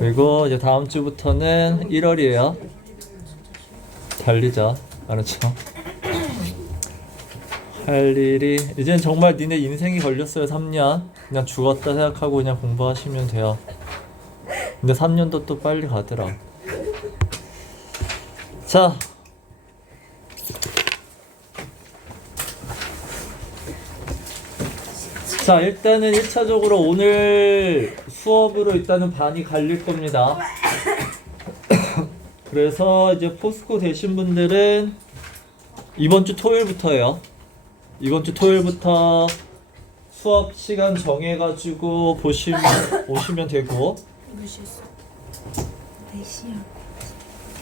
그리고 이제 다음 주부터는 1월이에요. 달리자. 알았죠? 할 일이 이젠 정말 니네 인생이 걸렸어요. 3년. 그냥 죽었다 생각하고 그냥 공부하시면 돼요. 근데 3년도 또 빨리 가더라. 자, 일단은 1차적으로 오늘 수업으로 일단은 반이 갈릴 겁니다. 그래서 이제 포스코 되신 분들은 이번 주 토요일부터예요. 이번 주 토요일부터 수업 시간 정해가지고 오시면 되고. 몇 시 했어? 4시야.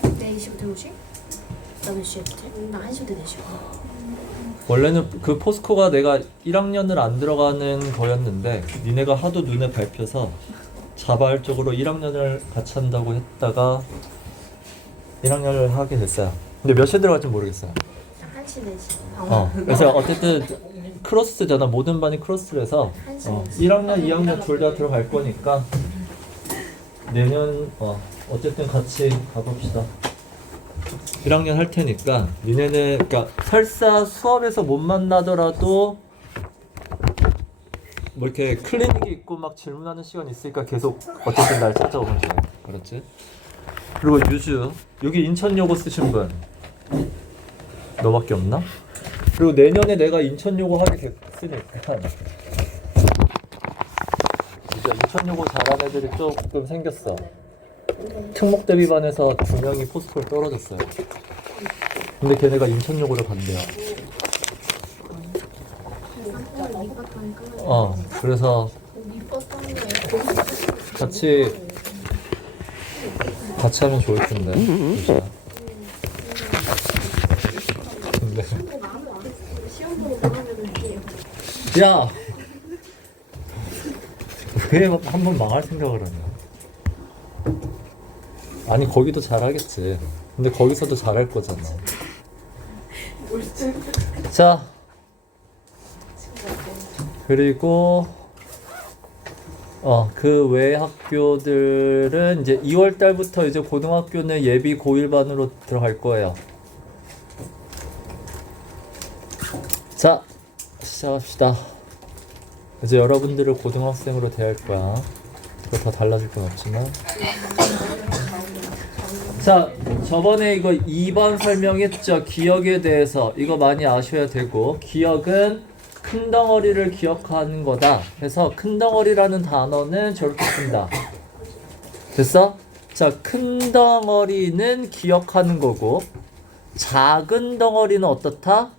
4시부터 5시? 나 몇 시에 했지? 나 1시부터 4시야. 원래는 그 포스코가 내가 1학년을 안 들어가는 거였는데 니네가 하도 눈에 밟혀서 자발적으로 1학년을 같이 한다고 했다가 1학년을 하게 됐어요. 근데 몇 시에 들어갈지 모르겠어요. 1시 4시. 그래서 어쨌든 크로스잖아. 모든 반이 크로스라서 1학년, 2학년 둘 다 들어갈 거니까 내년 어쨌든 같이 가봅시다. 1학년 할 테니까 니네는 그러니까 설사 수업에서 못 만나더라도 뭐 이렇게 클리닉이 있고 막 질문하는 시간 있으니까 계속 어쨌든 날 찾아오면 돼요. 그렇지? 그리고 유주 여기 인천여고 쓰신 분 너밖에 없나? 그리고 내년에 내가 인천여고 하게 됐으니까 이제 인천여고 잘하는 애들이 조금 생겼어. 특목 대비반에서 2명이 포스코를 떨어졌어요. 근데 걔네가 인천여고를 간대요. 그래서 같이 하면 좋을 텐데. 근데 야! 왜 한 번 망할 생각을 하냐? 아니 거기도 잘하겠지. 근데 거기서도 잘할 거잖아. 자, 그리고 그 외 학교들은 이제 2월 달부터 이제 고등학교는 예비 고1반으로 들어갈 거예요. 자, 시작합시다. 이제 여러분들을 고등학생으로 대할 거야. 그거 더 달라질 건 없지만. 자, 저번에 이거 2번 설명했죠. 기억에 대해서. 이거 많이 아셔야 되고, 기억은 큰 덩어리를 기억하는 거다. 그래서 큰 덩어리라는 단어는 저렇게 쓴다. 됐어? 자, 큰 덩어리는 기억하는 거고, 작은 덩어리는 어떻다?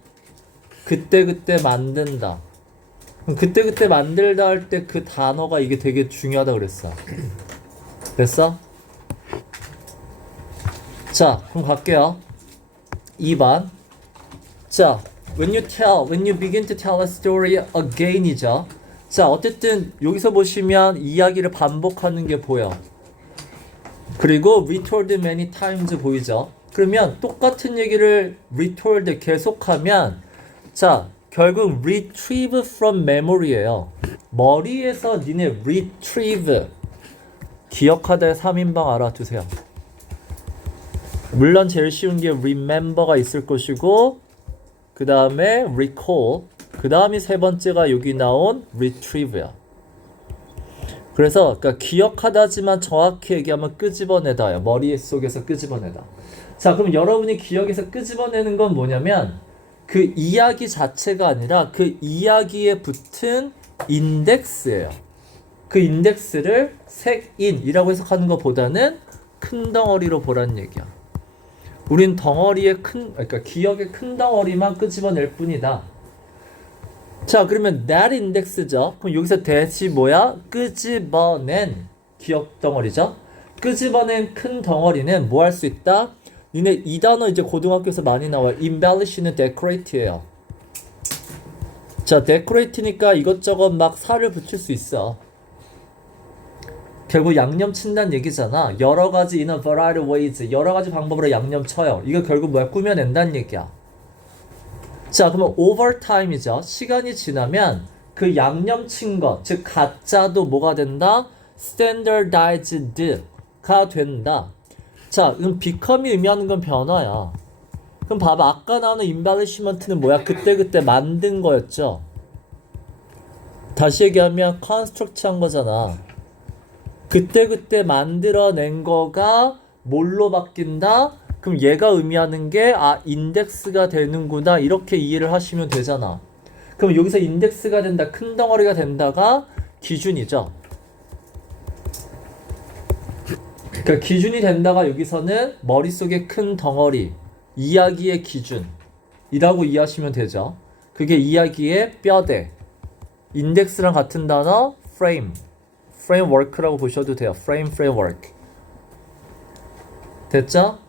그때그때 만든다. 그럼 그때그때 만들다 할 때 그 단어가 이게 되게 중요하다 그랬어. 됐어? 자, 그럼 갈게요. 2번. 자, when you begin to tell a story again이죠. 자, 어쨌든 여기서 보시면 이야기를 반복하는 게 보여. 그리고 retold many times 보이죠. 그러면 똑같은 얘기를 retold 계속하면 자, 결국 retrieve from memory예요. 머리에서 니네 retrieve 기억하다의 3인방 알아두세요. 물론 제일 쉬운 게 remember가 있을 것이고 그 다음에 recall 그 다음이 세 번째가 여기 나온 retrieve야. 그래서 그러니까 기억하다지만 정확히 얘기하면 끄집어내다요. 머릿속에서 끄집어내다. 자, 그럼 여러분이 기억에서 끄집어내는 건 뭐냐면 그 이야기 자체가 아니라 그 이야기에 붙은 인덱스예요. 그 인덱스를 색인이라고 해석하는 것보다는 큰 덩어리로 보라는 얘기야. 우린 덩어리의 그러니까 기억의 큰 덩어리만 끄집어낼 뿐이다. 자, 그러면 that index죠. 그럼 여기서 that이 뭐야? 끄집어낸 기억 덩어리죠. 끄집어낸 큰 덩어리는 뭐 할 수 있다? 니네 이 단어 이제 고등학교에서 많이 나와요. embellish는 decorate예요. 자, decorate니까 이것저것 막 살을 붙일 수 있어. 결국 양념 친다는 얘기잖아. 여러 가지 in a variety of ways. 여러 가지 방법으로 양념 쳐요. 이거 결국 뭐야? 꾸며낸다는 얘기야. 자, 그러면 over time이죠. 시간이 지나면 그 양념 친 것, 즉 가짜도 뭐가 된다? standardized. 된다. 자, 그럼 become이 의미하는 건 변화야. 그럼 봐봐. 아까 나오는 embellishment는 뭐야? 그때그때 만든 거였죠. 다시 얘기하면 construct 한 거잖아. 그때그때 만들어낸 거가 뭘로 바뀐다? 그럼 얘가 의미하는 게 인덱스가 되는구나. 이렇게 이해를 하시면 되잖아. 그럼 여기서 인덱스가 된다, 큰 덩어리가 된다가 기준이죠. 그러니까 기준이 된다가 여기서는 머릿속에 큰 덩어리, 이야기의 기준이라고 이해하시면 되죠. 그게 이야기의 뼈대. 인덱스랑 같은 단어 framework라고 보셔도 돼요. framework. 됐죠?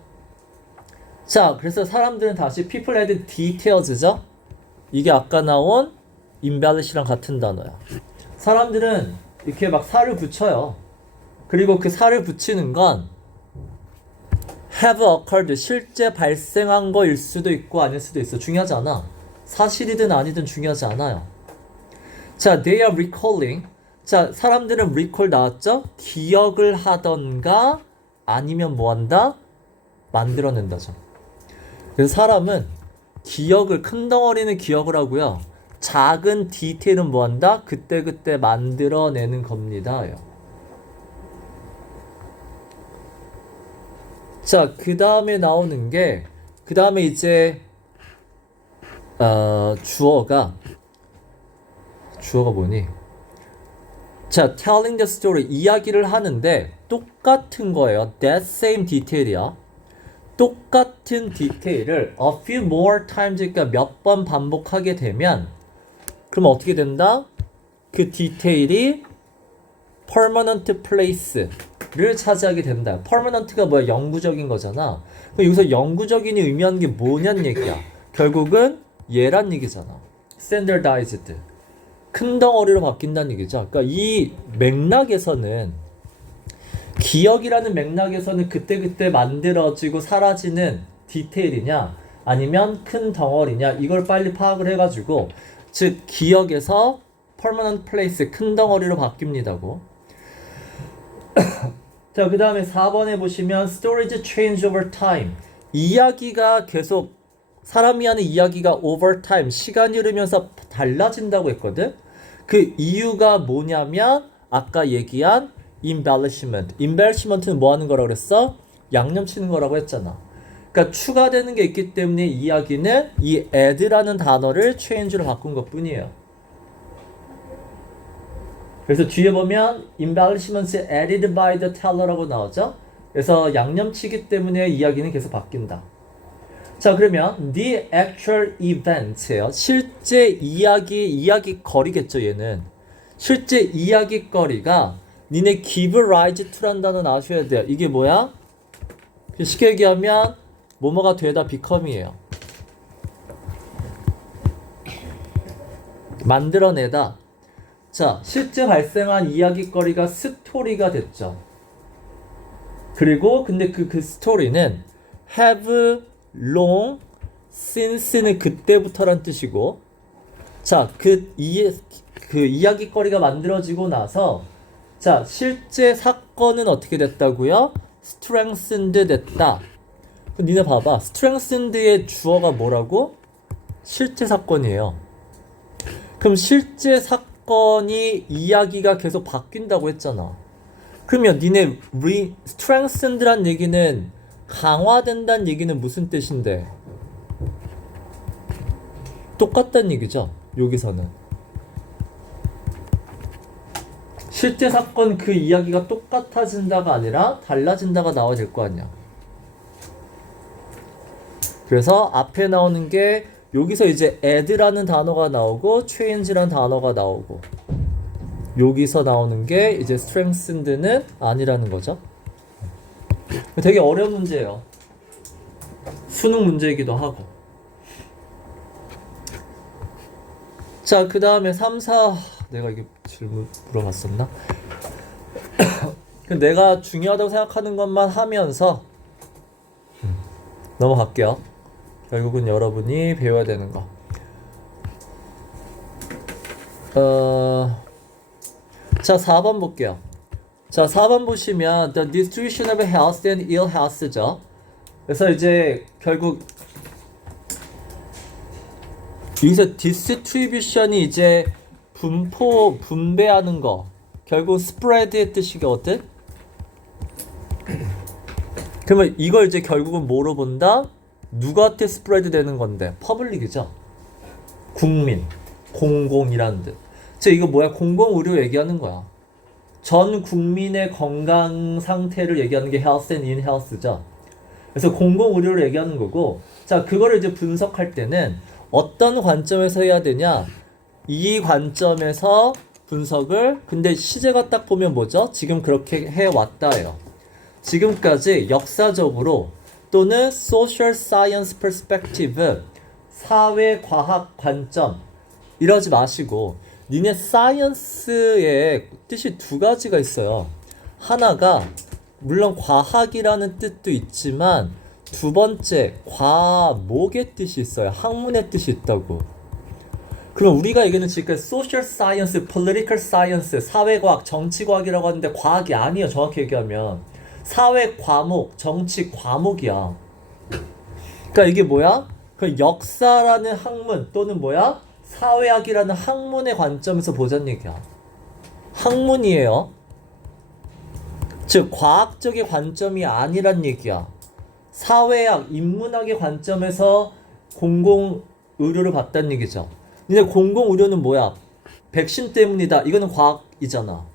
자, 그래서 사람들은 다시 people had details죠? 이게 아까 나온 embellish랑 같은 단어야. 사람들은 이렇게 막 살을 붙여요. 그리고 그 살을 붙이는 건 have occurred, 실제 발생한 거일 수도 있고 아닐 수도 있어. 중요하지 않아. 사실이든 아니든 중요하지 않아요. 자, they are recalling. 자, 사람들은 recall 나왔죠? 기억을 하던가 아니면 뭐 한다? 만들어낸다죠. 그래서 사람은 기억을, 큰 덩어리는 기억을 하고요. 작은 디테일은 뭐 한다? 그때그때 만들어내는 겁니다. 자, 그 다음에 나오는 게, 그 다음에 이제, 주어가 뭐니? 자, telling the story, 이야기를 하는데 똑같은 거예요. That same detail이야. 똑같은 디테일을 a few more times, 그러니까 몇 번 반복하게 되면 그럼 어떻게 된다? 그 디테일이 permanent place를 차지하게 된다. permanent가 뭐야? 영구적인 거잖아. 그럼 여기서 영구적인이 의미하는 게 뭐냐는 얘기야. 결국은 얘란 얘기잖아. standardized. 큰 덩어리로 바뀐다는 얘기죠. 그러니까 이 맥락에서는, 기억이라는 맥락에서는 그때그때 만들어지고 사라지는 디테일이냐 아니면 큰 덩어리냐, 이걸 빨리 파악을 해가지고, 즉 기억에서 permanent place, 큰 덩어리로 바뀝니다고. 자, 그 다음에 4번에 보시면 storage change over time, 이야기가 계속, 사람이 하는 이야기가 over time, 시간이 흐르면서 달라진다고 했거든. 그 이유가 뭐냐면 아까 얘기한 embellishment는 뭐 하는 거라고 그랬어? 양념 치는 거라고 했잖아. 그러니까 추가되는 게 있기 때문에 이야기는 이 add라는 단어를 change로 바꾼 것 뿐이에요. 그래서 뒤에 보면 embellishments added by the teller라고 나오죠. 그래서 양념치기 때문에 이야기는 계속 바뀐다. 자, 그러면 the actual event예요. 실제 이야기거리겠죠, 얘는. 실제 이야기거리가 니네 give rise to란 단어 나와줘야 돼요. 이게 뭐야? 쉽게 얘기하면 뭐뭐가 되다 become이에요. 만들어내다. 자, 실제 발생한 이야기거리가 스토리가 됐죠. 그리고 근데 그 스토리는 have long since는 그때부터란 뜻이고, 자, 그 이야기거리가 만들어지고 나서, 자, 실제 사건은 어떻게 됐다고요? strengthened 됐다. 그럼 니네 봐봐. strengthened의 주어가 뭐라고? 실제 사건이에요. 그럼 실제 사건이 이야기가 계속 바뀐다고 했잖아. 그러면 니네 strengthened란 얘기는 강화된다는 얘기는 무슨 뜻인데? 똑같다는 얘기죠. 여기서는 실제 사건 그 이야기가 똑같아진다가 아니라 달라진다가 나와야 될 거 아니야. 그래서 앞에 나오는 게 여기서 이제 add라는 단어가 나오고 change라는 단어가 나오고, 여기서 나오는 게 이제 strengthened는 아니라는 거죠. 되게 어려운 문제예요. 수능 문제이기도 하고. 자, 그 다음에 3, 4 내가 이게 질문 물어봤었나? 내가 중요하다고 생각하는 것만 하면서 넘어갈게요. 결국은 여러분이 배워야 되는 거. 자, 4번 볼게요. 자, 4번 보시면 the distribution of health and ill health죠. 그래서 이제 결국 여기서 distribution이 이제 분배하는 거. 결국 spread의 뜻이거든. 그러면 이걸 이제 결국은 뭐로 본다? 누구한테 스프레드 되는 건데? 퍼블릭이죠. 국민, 공공이라는 뜻. 즉 이거 뭐야? 공공의료 얘기하는 거야. 전 국민의 건강 상태를 얘기하는 게 health and in health죠. 그래서 공공의료를 얘기하는 거고, 자 그거를 이제 분석할 때는 어떤 관점에서 해야 되냐? 이 관점에서 분석을, 근데 시제가 딱 보면 뭐죠? 지금 그렇게 해왔다예요. 지금까지 역사적으로 또는 social science perspective, 사회과학 관점 이러지 마시고 니네 science의 뜻이 두 가지가 있어요. 하나가 물론 과학이라는 뜻도 있지만 두 번째 과목의 뜻이 있어요. 학문의 뜻이 있다고. 그럼 우리가 얘기하는 지금까지 social science, political science, 사회과학, 정치과학이라고 하는데 과학이 아니에요. 정확히 얘기하면 사회 과목, 정치 과목이야. 그러니까 이게 뭐야? 그 역사라는 학문 또는 뭐야? 사회학이라는 학문의 관점에서 보자는 얘기야. 학문이에요. 즉 과학적인 관점이 아니란 얘기야. 사회학, 인문학의 관점에서 공공의료를 봤다는 얘기죠. 근데 공공의료는 뭐야? 백신 때문이다. 이거는 과학이잖아.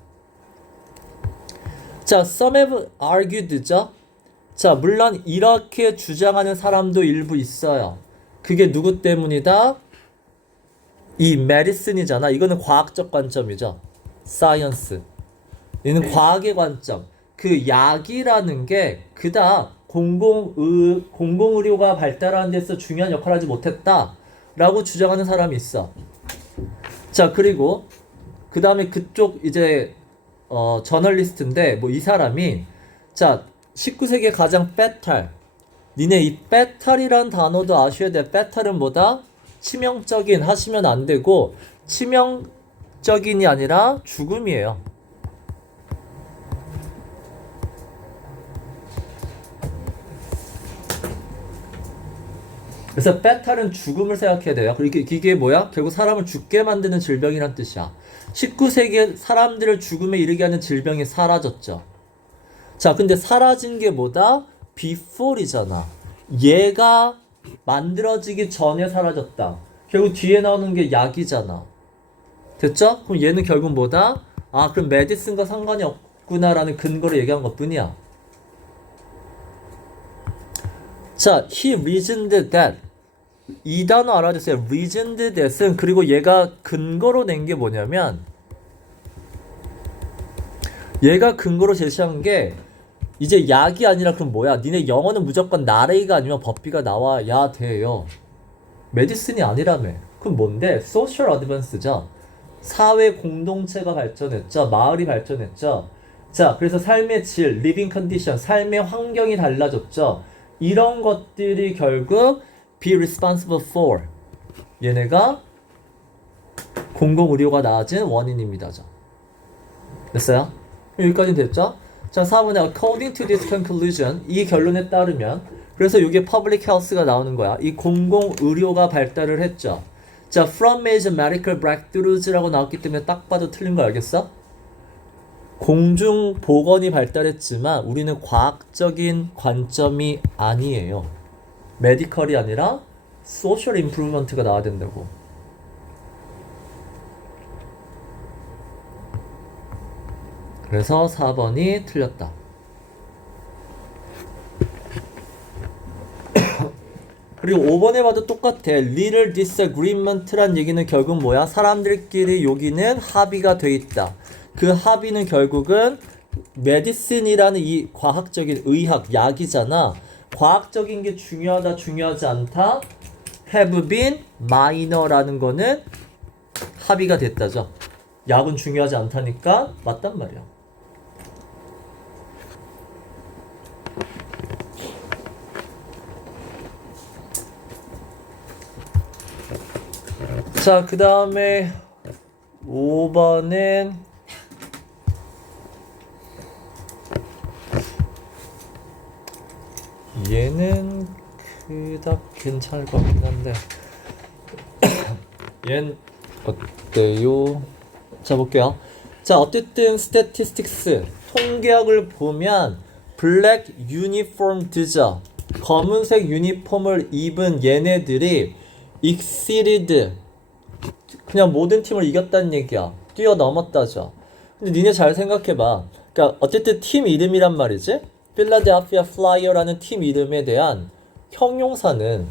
자, some have argued죠. 자, 물론 이렇게 주장하는 사람도 일부 있어요. 그게 누구 때문이다? 이 medicine이잖아. 이거는 과학적 관점이죠. science. 이는 과학의 관점. 그 약이라는 게 그닥 공공의료가 발달하는 데서 중요한 역할을 하지 못했다 라고 주장하는 사람이 있어. 자, 그리고 그 다음에 그쪽 이제 저널리스트인데 뭐 이 사람이 자 19세기의 가장 빼탈, 니네 이 빼탈이란 단어도 아셔야 돼. 빼탈은 뭐다? 치명적인 하시면 안 되고 치명적인이 아니라 죽음이에요. 그래서 빼탈은 죽음을 생각해야 돼요. 그리고 이게 뭐야? 결국 사람을 죽게 만드는 질병이란 뜻이야. 19세기에 사람들을 죽음에 이르게 하는 질병이 사라졌죠. 자, 근데 사라진 게 뭐다? before이잖아. 얘가 만들어지기 전에 사라졌다. 결국 뒤에 나오는 게 약이잖아. 됐죠? 그럼 얘는 결국 뭐다? 아, 그럼 메디슨과 상관이 없구나라는 근거를 얘기한 것 뿐이야. 자, he reasoned that. 이 단어 알아주세요. reasoned that은 그리고 얘가 근거로 낸 게 뭐냐면 얘가 근거로 제시한 게 이제 약이 아니라 그럼 뭐야? 니네 영어는 무조건 나레이가 아니면 법비가 나와야 돼요. 메디슨이 아니라며. 그럼 뭔데? social advance죠. 사회 공동체가 발전했죠. 마을이 발전했죠. 자, 그래서 삶의 질, living condition, 삶의 환경이 달라졌죠. 이런 것들이 결국 be responsible for 얘네가 공공의료가 나아진 원인입니다. 됐어요? 여기까지 됐죠? 자, 4번에 according to this conclusion 이 결론에 따르면 그래서 이게 public health가 나오는 거야. 이 공공의료가 발달을 했죠. 자, from major medical breakthroughs라고 나왔기 때문에 딱 봐도 틀린 거 알겠어? 공중보건이 발달했지만 우리는 과학적인 관점이 아니에요. 메디컬이 아니라 소셜 임프루먼트가 나와야 된다고. 그래서 4번이 틀렸다. 그리고 5번에 봐도 똑같아. little disagreement란 얘기는 결국 뭐야? 사람들끼리 여기는 합의가 돼 있다. 그 합의는 결국은 메디슨이라는 이 과학적인 의학, 약이잖아. 과학적인 게 중요하다, 중요하지 않다. have been minor라는 거는 합의가 됐다죠. 약은 중요하지 않다니까 맞단 말이야. 자, 그 다음에 5번은 얘는 그닥 괜찮을 것 같긴 한데 얘는 어때요? 자 볼게요. 자 어쨌든 스태티스틱스 통계학을 보면 블랙 유니폼드죠. 검은색 유니폼을 입은 얘네들이 exceeded 그냥 모든 팀을 이겼다는 얘기야. 뛰어넘었다죠. 근데 니네 잘 생각해봐. 그러니까 어쨌든 팀 이름이란 말이지. 필라델피아 플라이어라는 팀 이름에 대한 형용사는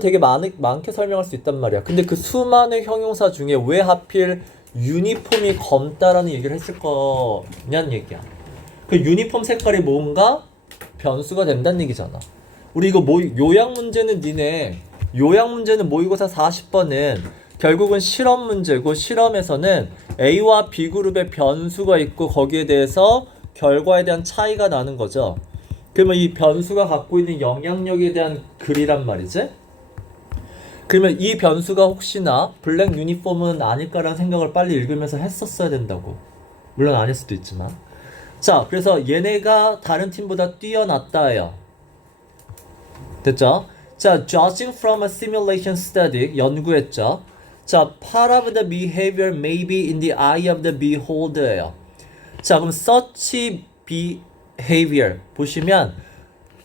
되게 많게 설명할 수 있단 말이야. 근데 그 수많은 형용사 중에 왜 하필 유니폼이 검다라는 얘기를 했을 거냐는 얘기야. 그 유니폼 색깔이 뭔가 변수가 된다는 얘기잖아. 우리 이거 요약 문제는 요약 문제는 모의고사 40번은 결국은 실험 문제고 실험에서는 A와 B 그룹의 변수가 있고 거기에 대해서 결과에 대한 차이가 나는 거죠. 그러면 이 변수가 갖고 있는 영향력에 대한 글이란 말이지. 그러면 이 변수가 혹시나 블랙 유니폼은 아닐까라는 생각을 빨리 읽으면서 했었어야 된다고. 물론 아닐 수도 있지만. 자, 그래서 얘네가 다른 팀보다 뛰어났다예요. 됐죠? 자, judging from a simulation study 연구했죠. 자, part of the behavior may be in the eye of the beholder예요. 자, 그럼 such behavior 보시면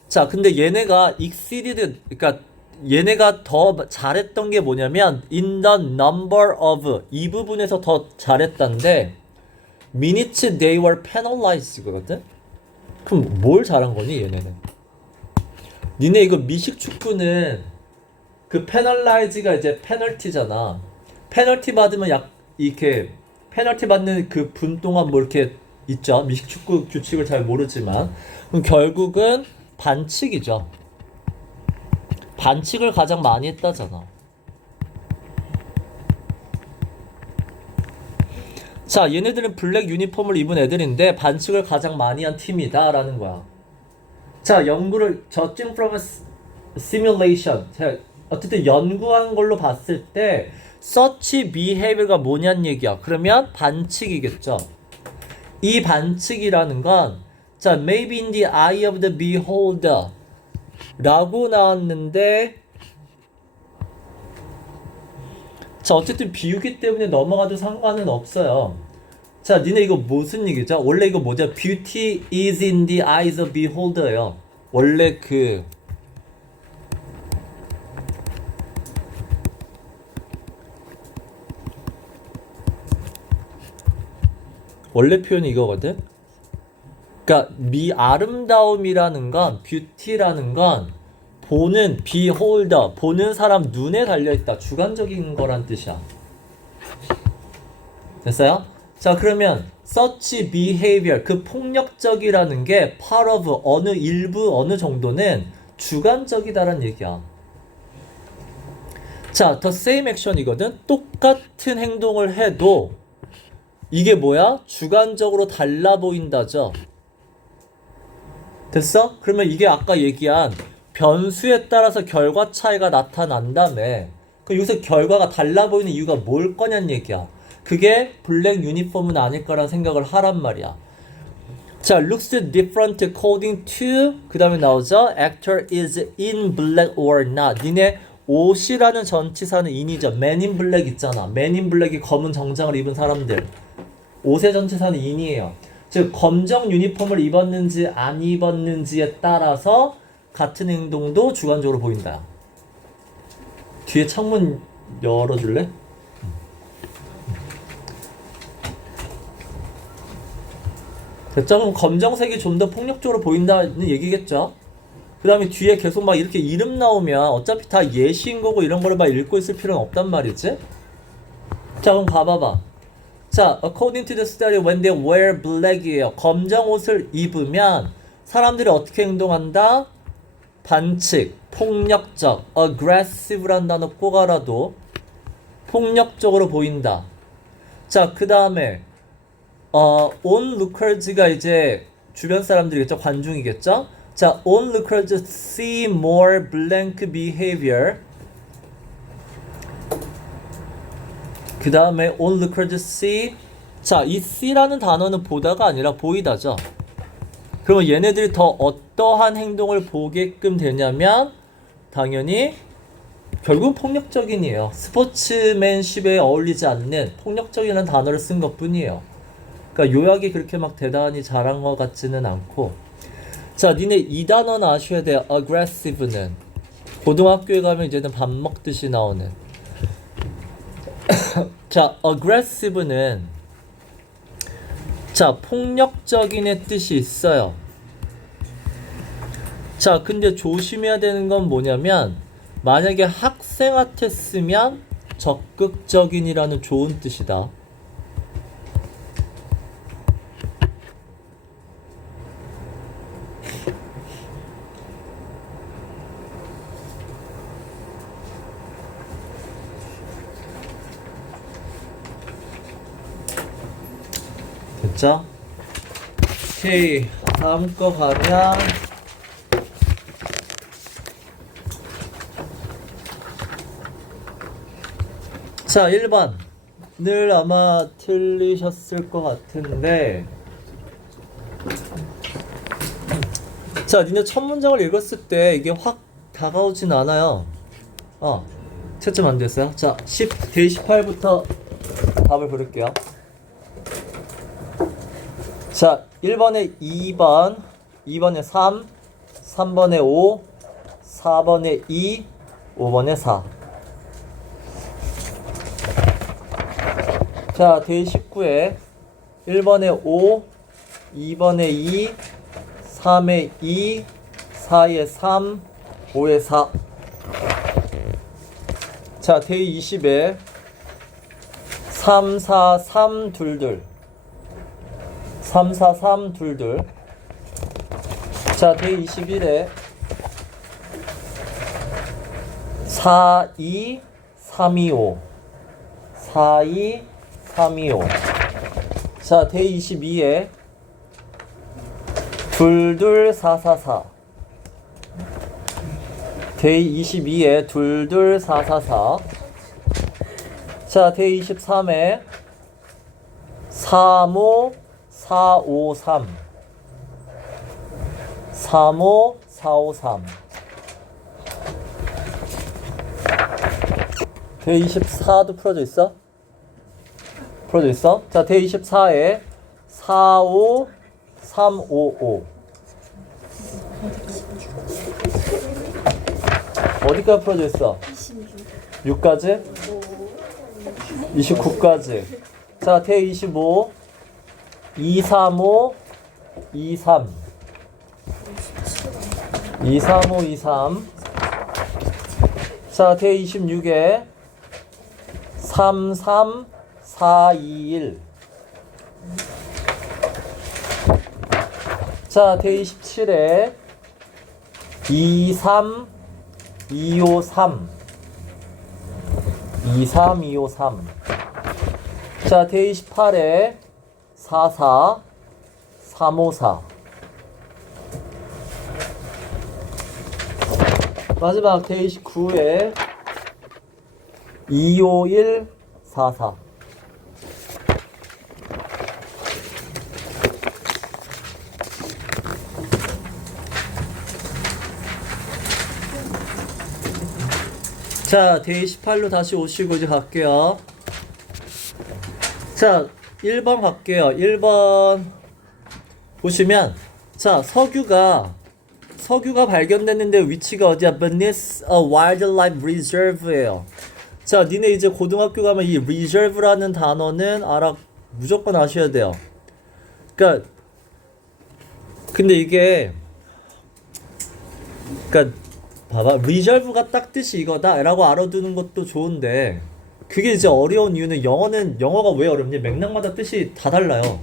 자, 근데 얘네가 exceeded 그러니까 얘네가 더 잘했던 게 뭐냐면 in the number of 이 부분에서 더 잘했다는데 minutes they were penalized거든. 그럼 뭘 잘한 거니 얘네는? 니네 이거 미식 축구는 그 페널라이즈가 이제 페널티잖아. 페널티 받으면 이렇게 페널티 받는 그 분 동안 뭐 이렇게 있죠. 미식 축구 규칙을 잘 모르지만 그럼 결국은 반칙이죠. 반칙을 가장 많이 했다잖아. 자, 얘네들은 블랙 유니폼을 입은 애들인데 반칙을 가장 많이 한 팀이다 라는 거야. 자, 연구를 judging from a simulation 자, 어쨌든 연구한 걸로 봤을 때 such behavior가 뭐냐는 얘기야. 그러면 반칙이겠죠. 이 반칙이라는 건 자, maybe in the eye of the beholder 라고 나왔는데 자, 어쨌든 비유기 때문에 넘어가도 상관은 없어요. 자, 니네 이거 무슨 얘기죠? 원래 이거 뭐죠? Beauty is in the eyes of beholder예요. 원래 원래 표현이 이거거든? 그러니까 아름다움이라는 건 뷰티라는 건 보는 beholder 보는 사람 눈에 달려있다. 주관적인 거란 뜻이야. 됐어요? 자, 그러면 such behavior 그 폭력적이라는 게 part of 어느 일부 어느 정도는 주관적이다라는 얘기야. 자, the same action이거든. 똑같은 행동을 해도 이게 뭐야? 주관적으로 달라 보인다죠. 됐어? 그러면 이게 아까 얘기한 변수에 따라서 결과 차이가 나타난다며. 그 요새 결과가 달라 보이는 이유가 뭘 거냐는 얘기야. 그게 블랙 유니폼은 아닐 거란 생각을 하란 말이야. 자, looks different according to 그 다음에 나오죠. actor is in black or not. 니네 옷이라는 전치사는 in이죠. man in black 있잖아. man in black이 검은 정장을 입은 사람들. 옷의 전치사는 in이에요. 즉 검정 유니폼을 입었는지 안 입었는지에 따라서 같은 행동도 주관적으로 보인다. 뒤에 창문 열어줄래? 됐죠? 그럼 검정색이 좀 더 폭력적으로 보인다는 얘기겠죠? 그 다음에 뒤에 계속 막 이렇게 이름 나오면 어차피 다 예시인 거고 이런 거를 막 읽고 있을 필요는 없단 말이지? 자, 그럼 가봐봐. 자, according to the study, when they wear black이에요. 검정 옷을 입으면 사람들이 어떻게 행동한다? 반칙, 폭력적, aggressive란 단어 꼭 알아도 폭력적으로 보인다. 자, 그 다음에 onlookers가 이제 주변 사람들이겠죠? 관중이겠죠? 자, onlookers see more blank behavior. 그 다음에 onlookers see 자, 이 see라는 단어는 보다가 아니라 보이다죠. 그러면 얘네들이 더 어떠한 행동을 보게끔 되냐면 당연히 결국은 폭력적인이에요. 스포츠맨십에 어울리지 않는 폭력적이라는 단어를 쓴 것뿐이에요. 그러니까 요약이 그렇게 막 대단히 잘한 것 같지는 않고. 자, 니네 이 단어는 아셔야 돼요. aggressive는 고등학교에 가면 이제는 밥 먹듯이 나오는. 자, aggressive는 자, 폭력적인의 뜻이 있어요. 자, 근데 조심해야 되는 건 뭐냐면 만약에 학생한테 쓰면 적극적인이라는 좋은 뜻이다. 됐죠? 오케이, 다음 거 가면 자, 1번 늘 아마 틀리셨을 것 같은데 자, 니네 첫 문장을 읽었을 때 이게 확 다가오진 않아요. 채점 안 됐어요? 자, 대 18부터 답을 부를게요. 자, 1번에 2번, 2번에 3, 3번에 5, 4번에 2, 5번에 4. 자, 대 19에 1번에 5, 2번에 2, 3에 2, 4에 3, 5에 4. 자, 대 20에 3, 4, 3, 2, 2. 3, 4, 3, 2, 2. 자, 대 21에 4, 2, 3, 2, 5. 4, 2, 3, 2, 5. 자, 대 22에 2, 2, 4, 4, 4. 대 22에 2, 2, 4, 4, 4. 자, 대 23에 3, 5, 4, 5, 3. 3, 5, 4, 5, 3. 대 24도 풀어져 있어? 풀어져 있어? 자, 대 24에 4, 5, 3, 5, 5. 어디까지 풀어져 있어? 6까지? 29까지. 자, 대 25. 2, 3, 5, 2, 3. 2, 3, 5, 2, 3. 자, 대 26에 3, 3, 4, 2, 1. 자, 대 27에 2, 3, 2, 5, 3. 2, 3, 2, 5, 3. 자, 대 28에 4, 4, 3, 5, 4. 마지막 대 29에 2, 5, 1, 4, 4. 자, 대 28로 다시 오시고 이제 갈게요. 자, 1번 갈게요. 1번 보시면 자, 석유가 발견됐는데 위치가 어디야? Beneath a Wildlife Reserve예요. 자, 니네 이제 고등학교 가면 이 reserve라는 단어는 무조건 아셔야 돼요. 그러니까 근데 이게 봐봐, reserve가 딱 뜻이 이거다라고 알아두는 것도 좋은데 그게 이제 어려운 이유는 영어가 왜 어렵니? 맥락마다 뜻이 다 달라요.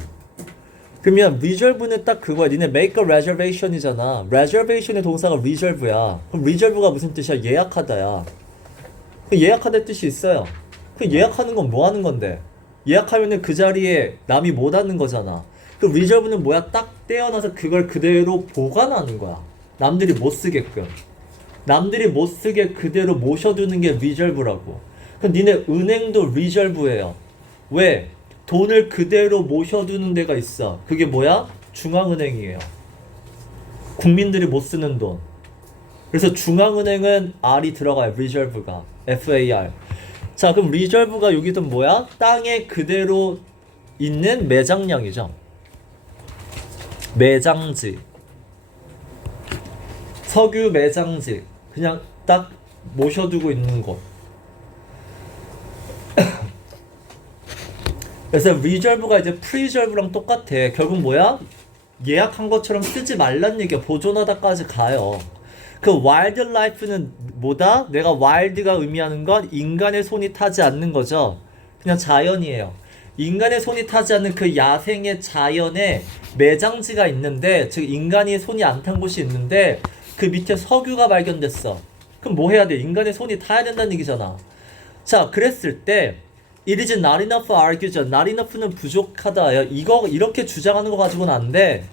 그러면 reserve는 딱 그거야. 니네 make a reservation이잖아. reservation의 동사가 reserve야. 그럼 reserve가 무슨 뜻이야? 예약하다야. 예약하다 뜻이 있어요. 그 예약하는 건 뭐 하는 건데? 예약하면은 그 자리에 남이 못 앉는 거잖아. 그 reserve는 뭐야? 딱 떼어놔서 그걸 그대로 보관하는 거야. 남들이 못 쓰게끔. 남들이 못 쓰게 그대로 모셔두는 게 reserve라고. 그럼 니네 은행도 reserve예요. 왜? 돈을 그대로 모셔두는 데가 있어. 그게 뭐야? 중앙은행이에요. 국민들이 못 쓰는 돈. 그래서 중앙은행은 R이 들어가요. reserve가. FAR. 자, 그럼 reserve가 여기도 뭐야? 땅에 그대로 있는 매장량이죠. 매장지. 석유 매장지. 그냥 딱 모셔두고 있는 곳. 그래서 reserve가 이제 preserve랑 똑같아. 결국 뭐야? 예약한 것처럼 쓰지 말란 얘기야. 보존하다까지 가요. 그 wildlife는 뭐다? 내가 wild가 의미하는 건 인간의 손이 타지 않는 거죠. 그냥 자연이에요. 인간의 손이 타지 않는 그 야생의 자연에 매장지가 있는데, 즉 인간이 손이 안 탄 곳이 있는데 그 밑에 석유가 발견됐어. 그럼 뭐 해야 돼? 인간의 손이 타야 된다는 얘기잖아. 자, 그랬을 때 It is not enough argue죠. Not enough는 부족하다. 이거 이렇게 주장하는 거 가지고는 안 돼.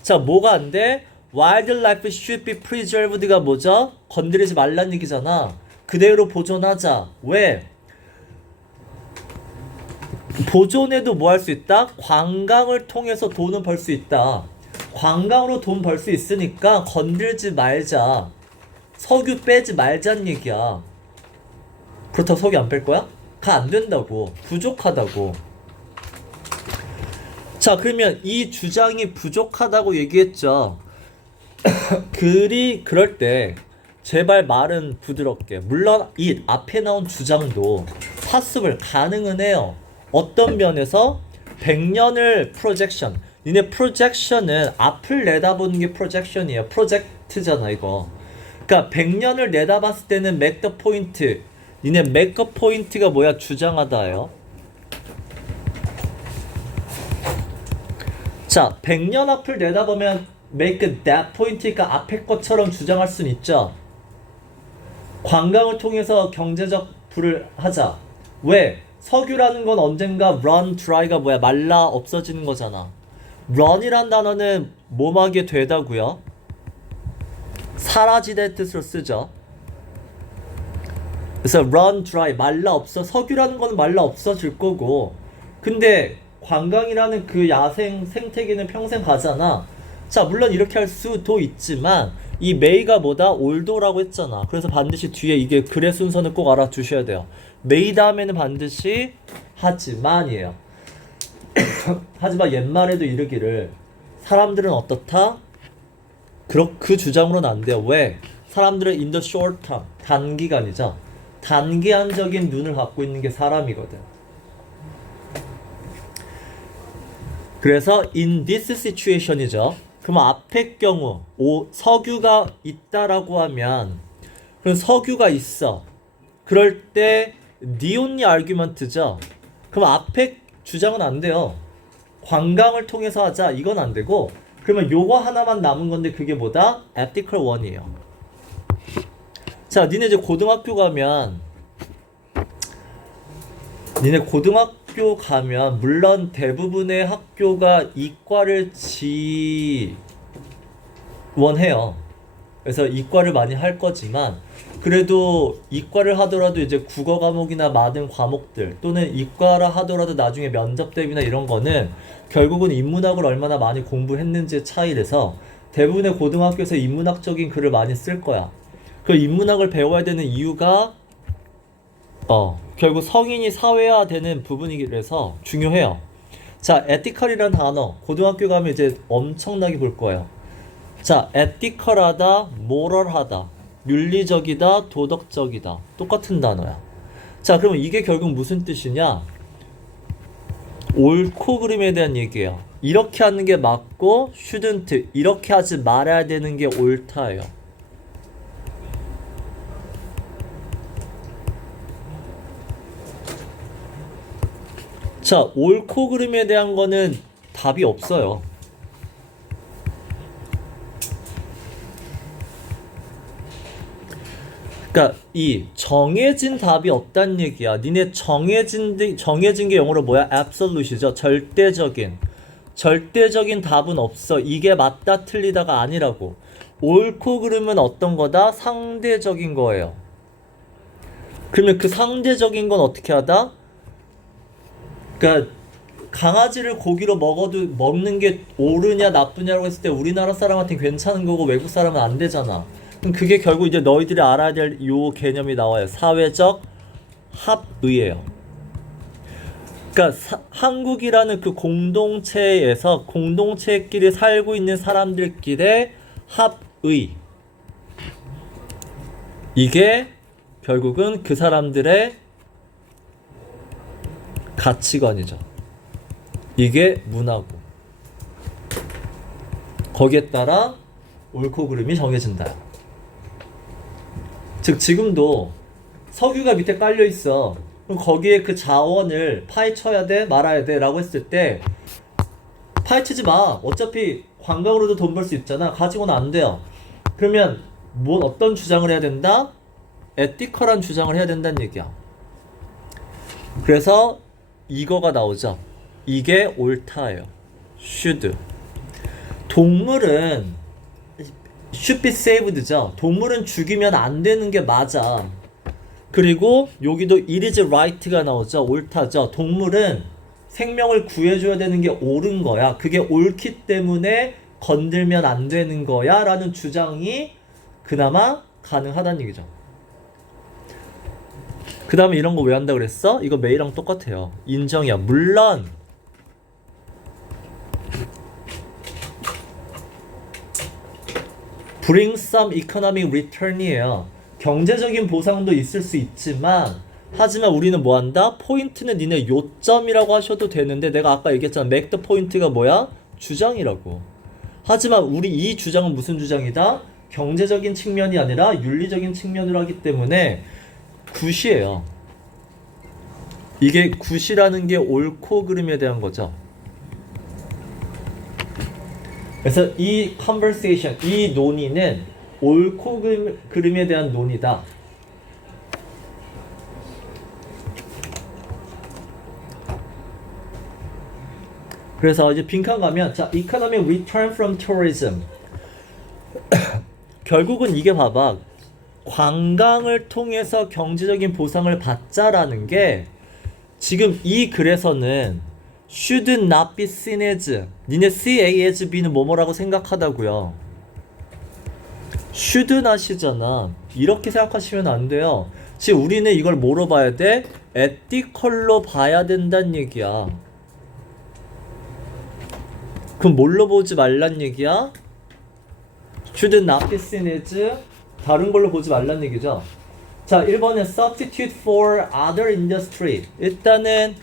자, 뭐가 안 돼? Wildlife should be preserved가 뭐죠? 건드리지 말란 얘기잖아. 그대로 보존하자. 왜? 보존해도 뭐 할 수 있다? 관광을 통해서 돈을 벌 수 있다. 관광으로 돈 벌 수 있으니까 건들지 말자. 석유 빼지 말자는 얘기야. 그렇다고 석유 안 뺄 거야? 가 안 된다고. 부족하다고. 자, 그러면 이 주장이 부족하다고 얘기했죠. 그럴 때 제발 말은 부드럽게. 물론 이 앞에 나온 주장도 파습을 가능은 해요. 어떤 면에서 100년을 프로젝션. 니네 프로젝션은 앞을 내다보는 게 프로젝션이에요. 프로젝트잖아 이거. 그러니까 100년을 내다봤을 때는 make the point. 니네 make the point가 뭐야? 주장하다예요. 자, 100년 앞을 내다보면 make that point가 앞에 것처럼 주장할 수는 있죠. 관광을 통해서 경제적 부를 하자. 왜? 석유라는 건 언젠가 run dry가 뭐야? 말라 없어지는 거잖아. run이란 단어는 뭐하게 되다고요? 사라지다의 뜻으로 쓰죠. 그래서 run dry, 말라 없어. 석유라는 거는 말라 없어질 거고, 근데 관광이라는 그 야생 생태계는 평생 가잖아. 자, 물론 이렇게 할 수도 있지만 이 메이가 뭐다? 올도라고 했잖아. 그래서 반드시 뒤에 이게 글의 순서는 꼭 알아두셔야 돼요. 메이 다음에는 반드시 하지만이에요. 하지만 옛말에도 이르기를 사람들은 어떻다? 그 주장으로는 안 돼요. 왜? 사람들은 in the short term, 단기간이죠. 단기간적인 눈을 갖고 있는 게 사람이거든. 그래서 in this situation이죠. 그럼 앞의 경우 석유가 있다라고 하면, 그럼 석유가 있어. 그럴 때 the only argument죠. 그럼 앞에 주장은 안 돼요. 관광을 통해서 하자, 이건 안 되고, 그러면 요거 하나만 남은 건데 그게 뭐다? ethical one이에요. 자, 니네 이제 고등학교 가면 물론 대부분의 학교가 이과를 지원해요. 그래서 이과를 많이 할 거지만, 그래도 이과를 하더라도 이제 국어 과목이나 많은 과목들, 또는 이과라 하더라도 나중에 면접 대비나 이런 거는 결국은 인문학을 얼마나 많이 공부했는지의 차이라서 대부분의 고등학교에서 인문학적인 글을 많이 쓸 거야. 그 인문학을 배워야 되는 이유가 결국 성인이 사회화되는 부분이라서 중요해요. 자, 에티컬이라는 단어 고등학교 가면 이제 엄청나게 볼 거예요. 자, 에티컬하다, 모럴하다, 윤리적이다, 도덕적이다, 똑같은 단어야. 자, 그러면 이게 결국 무슨 뜻이냐? 옳고 그름에 대한 얘기예요. 이렇게 하는 게 맞고 shouldn't, 이렇게 하지 말아야 되는 게 옳다예요. 자, 옳고 그름에 대한 거는 답이 없어요. 그러니까 이 정해진 답이 없다는 얘기야. 니네 정해진 게 영어로 뭐야? absolute이죠. 절대적인 답은 없어. 이게 맞다 틀리다가 아니라고. 옳고 그름은 어떤 거다? 상대적인 거예요. 그러면 그 상대적인 건 어떻게 하다? 그러니까 강아지를 고기로 먹어도 먹는 게 옳으냐 나쁘냐라고 했을 때 우리나라 사람한테는 괜찮은 거고 외국 사람은 안 되잖아. 그럼 그게 결국 이제 너희들이 알아야 될 요 개념이 나와요. 사회적 합의예요. 그러니까 한국이라는 그 공동체에서 공동체끼리 살고 있는 사람들끼리의 합의. 이게 결국은 그 사람들의 가치관이죠. 이게 문화고. 거기에 따라 옳고 그름이 정해진다. 즉 지금도 석유가 밑에 깔려 있어. 그럼 거기에 그 자원을 파헤쳐야 돼, 말아야 돼 라고 했을 때 파헤치지 마. 어차피 관광으로도 돈 벌 수 있잖아. 가지고는 안 돼요. 그러면 어떤 주장을 해야 된다? 에티컬한 주장을 해야 된다는 얘기야. 그래서 이거가 나오죠. 이게 옳다예요. should. 동물은 should be saved죠. 동물은 죽이면 안 되는 게 맞아. 그리고 여기도 it is right가 나오죠. 옳다죠. 동물은 생명을 구해줘야 되는 게 옳은 거야. 그게 옳기 때문에 건들면 안 되는 거야 라는 주장이 그나마 가능하다는 얘기죠. 그 다음에 이런 거 왜 한다 그랬어? 이거 메이랑 똑같아요. 인정이야. 물론 bring some economic return이에요. 경제적인 보상도 있을 수 있지만 하지만 우리는 뭐 한다? 포인트는 니네 요점이라고 하셔도 되는데 내가 아까 얘기했잖아. make the point가 뭐야? 주장이라고. 하지만 우리 이 주장은 무슨 주장이다? 경제적인 측면이 아니라 윤리적인 측면으로 하기 때문에 굿이에요. 이게 굿이라는 게 옳고 그름에 대한 거죠. 그래서 이 conversation, 이 논의는 옳고 그름에 대한 논의다. 그래서 이제 빈칸 가면 자, economic return from tourism. 결국은 이게 봐봐. 관광을 통해서 경제적인 보상을 받자라는 게 지금 이 글에서는 should not be seen as 니네 see A as B는 뭐뭐라고 생각하다고요. should not이잖아. 이렇게 생각하시면 안 돼요. 지금 우리는 이걸 뭐로 봐야 돼? ethical로 봐야 된다는 얘기야. 그럼 뭘로 보지 말란 얘기야? should not be seen as 다른 걸로 보지 말란 얘기죠. 자, 1번은 substitute for other industry. 일단은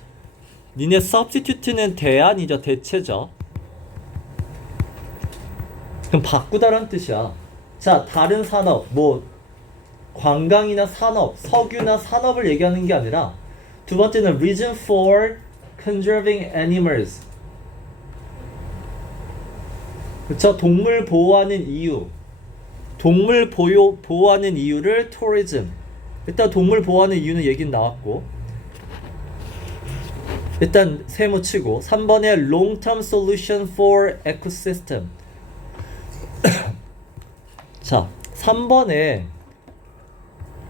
니네 substitute는 대안이죠. 대체죠. 그럼 바꾸다란 뜻이야. 자, 다른 산업, 뭐 관광이나 산업, 석유나 산업을 얘기하는 게 아니라 두 번째는 reason for conserving animals. 그쵸? 동물 보호하는 이유. 동물 보호하는 이유를 tourism. 일단 동물 보호하는 이유는 얘긴 나왔고 일단 세모 치고 3번에 long-term solution for ecosystem. 자, 3번에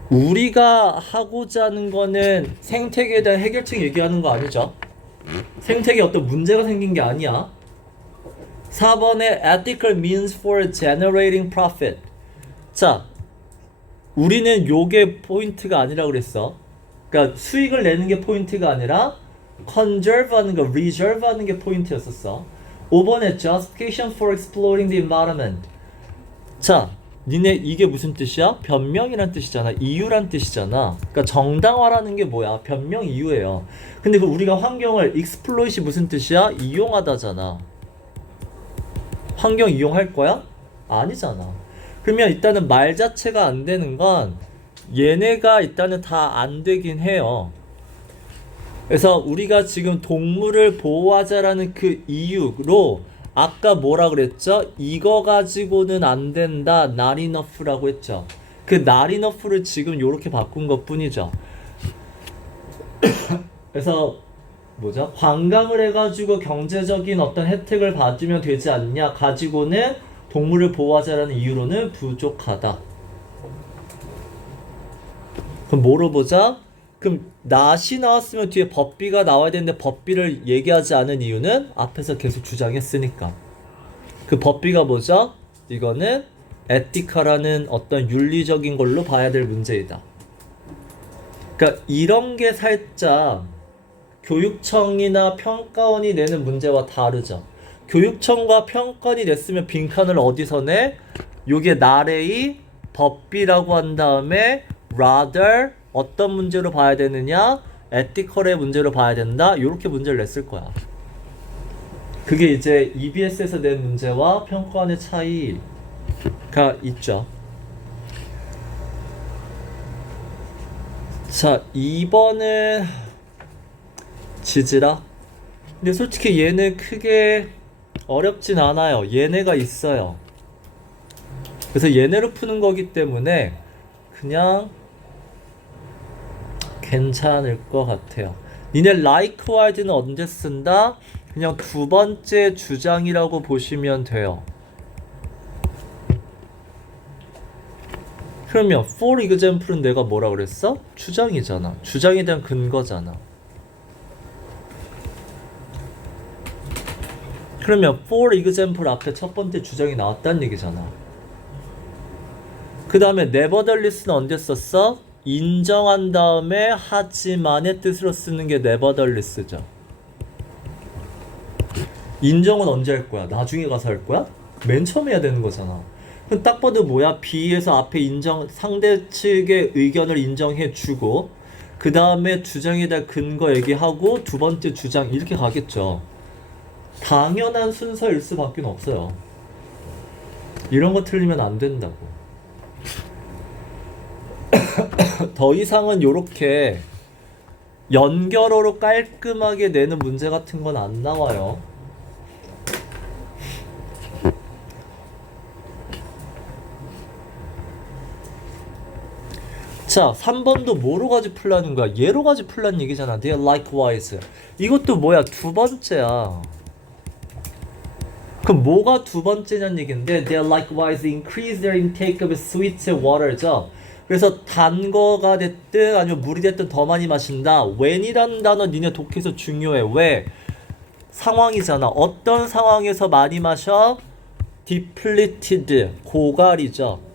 우리가 하고자 하는 거는 생태계에 대한 해결책 얘기하는 거 아니죠? 생태계에 어떤 문제가 생긴 게 아니야. 4번에 ethical means for generating profit. 자, 우리는 요게 포인트가 아니라 그랬어. 그러니까 수익을 내는 게 포인트가 아니라 conserve 하는 거, reserve 하는 게 포인트였었어. 5번에 justification for exploring the environment. 자, 니네 이게 무슨 뜻이야? 변명이란 뜻이잖아. 이유란 뜻이잖아. 그러니까 정당화라는 게 뭐야? 변명 이유예요. 근데 그 우리가 환경을 exploit이 무슨 뜻이야? 이용하다잖아. 환경 이용할 거야? 아니잖아. 그러면 일단은 말 자체가 안 되는 건 얘네가 일단은 다 안 되긴 해요. 그래서 우리가 지금 동물을 보호하자라는 그 이유로 아까 뭐라 그랬죠? 이거 가지고는 안 된다. not enough라고 했죠. 그 not enough를 지금 요렇게 바꾼 것 뿐이죠. 그래서 뭐죠? 관광을 해가지고 경제적인 어떤 혜택을 받으면 되지 않냐 가지고는 동물을 보호하자라는 이유로는 부족하다. 그럼 뭐로 보자? 그럼 not이 나왔으면 뒤에 but be가 나와야 되는데 but be를 얘기하지 않은 이유는 앞에서 계속 주장했으니까. 그 but be가 뭐죠? 이거는 에티카라는 어떤 윤리적인 걸로 봐야 될 문제이다. 그러니까 이런 게 살짝 교육청이나 평가원이 내는 문제와 다르죠. 교육청과 평가원이 냈으면 빈칸을 어디서 내? 요게 나래의 법비라고 한 다음에 rather 어떤 문제로 봐야 되느냐? ethical의 문제로 봐야 된다. 요렇게 문제를 냈을 거야. 그게 이제 EBS에서 낸 문제와 평가원의 차이가 있죠. 자, 2번은 지지라. 근데 솔직히 얘는 크게 어렵진 않아요. 얘네가 있어요. 그래서 얘네로 푸는 거기 때문에 그냥 괜찮을 것 같아요. 니네 likewise는 언제 쓴다? 그냥 두 번째 주장이라고 보시면 돼요. 그러면 for example은 내가 뭐라 그랬어? 주장이잖아. 주장에 대한 근거잖아. 그러면 for example 앞에 첫 번째 주장이 나왔다는 얘기잖아. 그 다음에 nevertheless는 언제 썼어? 인정한 다음에 하지만의 뜻으로 쓰는 게 nevertheless죠. 인정은 언제 할 거야? 나중에 가서 할 거야? 맨 처음에 해야 되는 거잖아. 그럼 딱 봐도 뭐야? B에서 앞에 상대 측의 의견을 인정해 주고 그 다음에 주장에 대한 근거 얘기하고 두 번째 주장 이렇게 가겠죠. 당연한 순서일 수밖에 없어요. 이런 거 틀리면 안 된다고. 더 이상은 요렇게 연결어로 깔끔하게 내는 문제 같은 건 안 나와요. 자, 3번도 뭐로 가지 풀라는 거야? 얘로 가지 풀라는 얘기잖아. They are likewise. 이것도 뭐야? 두 번째야. 그럼 뭐가 두 번째냐는 얘기인데 They are likewise increase their intake of sweet water죠. 그래서 단 거가 됐든 아니면 물이 됐든 더 많이 마신다. when이라는 단어 니네 독해서 중요해. 왜? 상황이잖아. 어떤 상황에서 많이 마셔? depleted, 고갈이죠.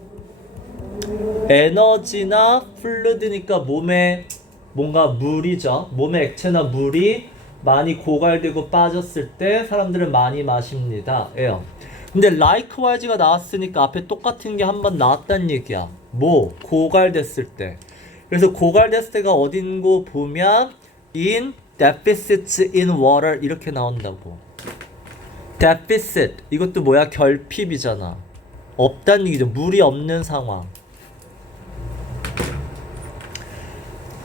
에너지나 플루드니까 몸에 뭔가 물이죠. 몸에 액체나 물이 많이 고갈되고 빠졌을 때 사람들은 많이 마십니다. 예요. 근데 likewise가 나왔으니까 앞에 똑같은 게 한 번 나왔단 얘기야. 뭐? 고갈됐을 때. 그래서 고갈됐을 때가 어딘고 보면 in deficits in water 이렇게 나온다고. deficit 이것도 뭐야? 결핍이잖아. 없다는 얘기죠. 물이 없는 상황.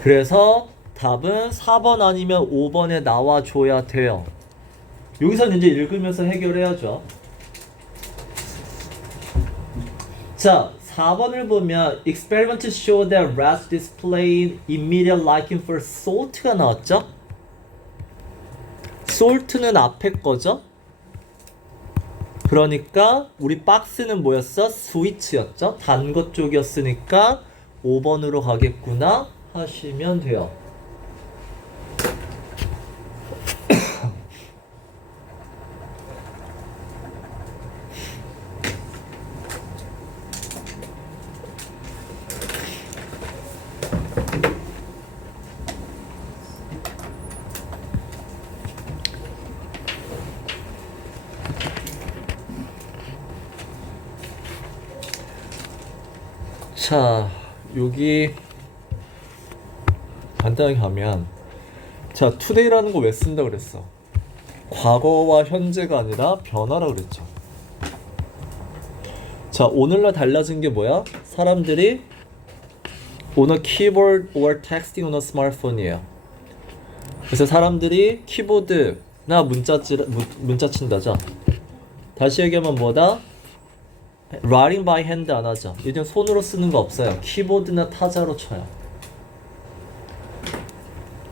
그래서 답은 4번 아니면 5번에 나와줘야 돼요. 여기서는 이제 읽으면서 해결해야죠. 자, 4번을 보면 experiment show that rats displayed immediate liking for salt가 나왔죠? salt는 앞에 거죠? 그러니까 우리 박스는 뭐였어? sweet였죠? 단 것 쪽이었으니까 5번으로 가겠구나 하시면 돼요. 자, 여기 간단하게 하면 자, today라는 거 왜 쓴다 그랬어? 과거와 현재가 아니라 변화라 그랬죠. 자, 오늘날 달라진 게 뭐야? 사람들이 on a keyboard or texting on a smartphone이에요. 그래서 사람들이 키보드나 문자 친다죠. 다시 얘기하면 뭐다? writing by hand 안 하죠. 요즘 손으로 쓰는 거 없어요. 키보드나 타자로 쳐요.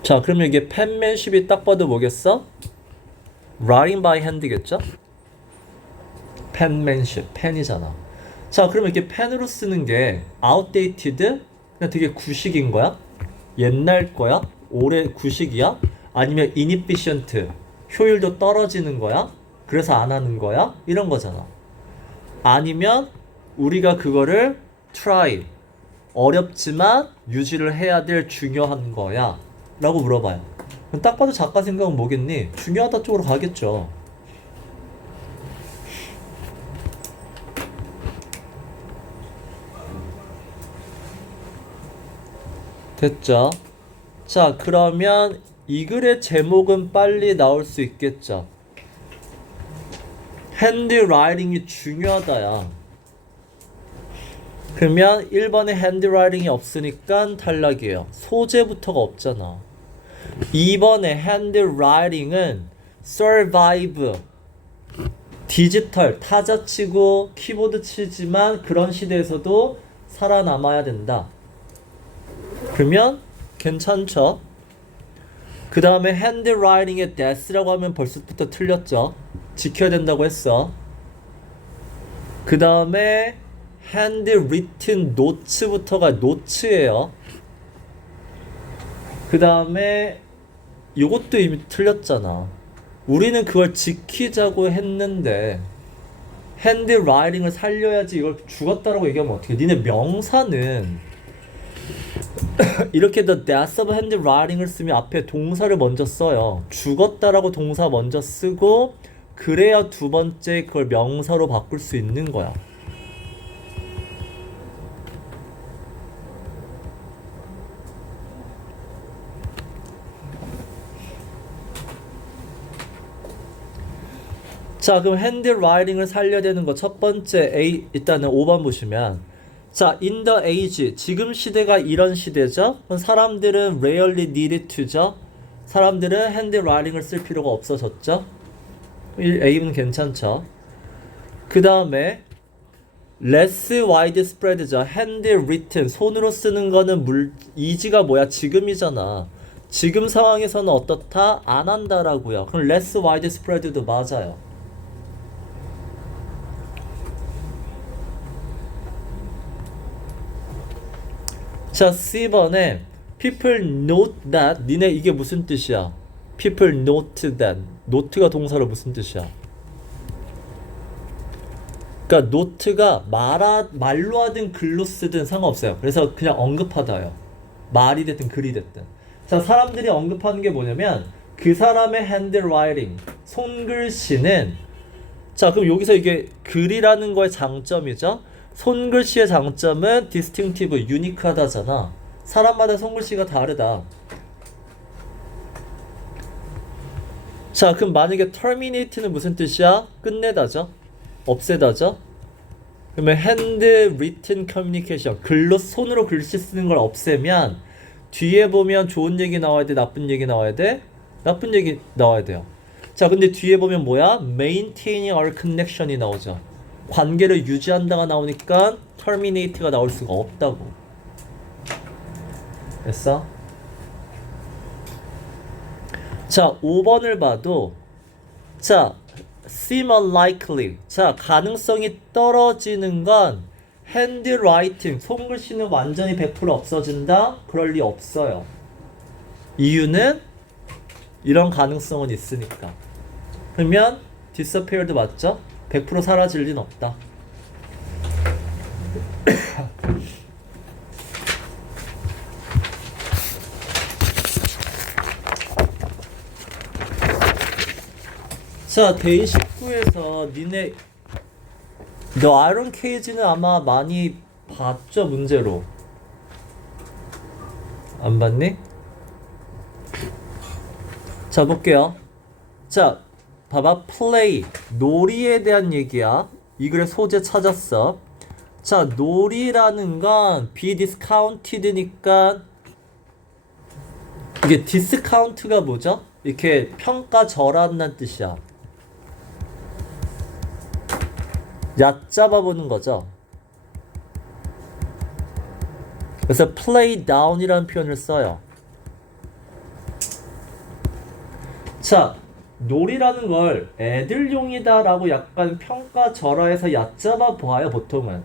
자, 그러면 이게 penmanship이 딱 봐도 뭐겠어? writing by hand겠죠? penmanship, 펜이잖아. 자, 그러면 이렇게 펜으로 쓰는 게 outdated? 그냥 되게 구식인 거야? 옛날 거야? 올해 구식이야? 아니면 inefficient, 효율도 떨어지는 거야? 그래서 안 하는 거야? 이런 거잖아. 아니면 우리가 그거를 try, 어렵지만 유지를 해야 될 중요한 거야 라고 물어봐요. 그럼 딱 봐도 작가 생각은 뭐겠니? 중요하다 쪽으로 가겠죠. 됐죠? 자, 그러면 이 글의 제목은 빨리 나올 수 있겠죠. 핸드라이팅이 중요하다야. 그러면 1번에 핸드라이팅이 없으니까 탈락이에요. 소재부터가 없잖아. 2번에 핸드라이팅은 survive, 디지털, 타자치고 키보드 치지만 그런 시대에서도 살아남아야 된다. 그러면 괜찮죠? 그 다음에 핸드라이팅의 death라고 하면 벌써부터 틀렸죠. 지켜야 된다고 했어. 그 다음에 handwritten notes부터가 notes예요. 그 다음에 이것도 이미 틀렸잖아. 우리는 그걸 지키자고 했는데 핸드라이팅을 살려야지 이걸 죽었다라고 얘기하면 어떡해. 니네 명사는 이렇게 the death of handwriting을 쓰면 앞에 동사를 먼저 써요. 죽었다라고 동사 먼저 쓰고 그래야 두 번째 그걸 명사로 바꿀 수 있는 거야. 자, 그럼 핸드라이팅을 살려야 되는 거 첫 번째 A, 일단은 5번 보시면, 자, in the age, 지금 시대가 이런 시대죠. 그럼 사람들은 rarely needed to죠. 사람들은 핸드라이팅을 쓸 필요가 없어졌죠. A는 괜찮죠. 그 다음에 less widespread죠. handwritten, 손으로 쓰는 거는 easy가 뭐야? 지금이잖아. 지금 상황에서는 어떻다? 안 한다라고요. 그럼 less widespread도 맞아요. 자, C번에 people note that, 니네 이게 무슨 뜻이야? people note that, note가 동사로 무슨 뜻이야? 그러니까 note가 말로 하든 글로 쓰든 상관없어요. 그래서 그냥 언급하다요. 말이 됐든 글이 됐든. 자, 사람들이 언급하는 게 뭐냐면 그 사람의 handwriting, 손글씨는, 자, 그럼 여기서 이게 글이라는 거의 장점이죠. 손글씨의 장점은 distinctive, 유니크하다잖아. 사람마다 손글씨가 다르다. 자, 그럼 만약에 terminate는 무슨 뜻이야? 끝내다죠? 없애다죠? 그러면 handwritten communication, 글로, 손으로 글씨 쓰는 걸 없애면 뒤에 보면 좋은 얘기 나와야 돼? 나쁜 얘기 나와야 돼? 나쁜 얘기 나와야 돼요. 자, 근데 뒤에 보면 뭐야? maintaining our connection이 나오죠. 관계를 유지한다가 나오니까 terminate가 나올 수가 없다고. 됐어? 자, 5번을 봐도, 자, seem unlikely, 자, 가능성이 떨어지는 건 handwriting, 손글씨는 완전히 100% 없어진다? 그럴 리 없어요. 이유는 이런 가능성은 있으니까. 그러면 disappeared 맞죠? 100% 사라질 리는 없다. 자, 데이 19에서 니네 너 아이론 케이지는 아마 많이 봤죠? 문제로 안 봤니? 자, 볼게요. 자, 봐봐. play, 놀이에 대한 얘기야. 이 글의 소재 찾았어. 자, 놀이라는 건 be discounted니까 이게 discount가 뭐죠? 이렇게 평가절하다는 뜻이야. 얕잡아 보는 거죠. 그래서 play down이라는 표현을 써요. 자, 놀이라는 걸 애들용이다 라고 약간 평가절하해서 얕잡아 보아요, 보통은.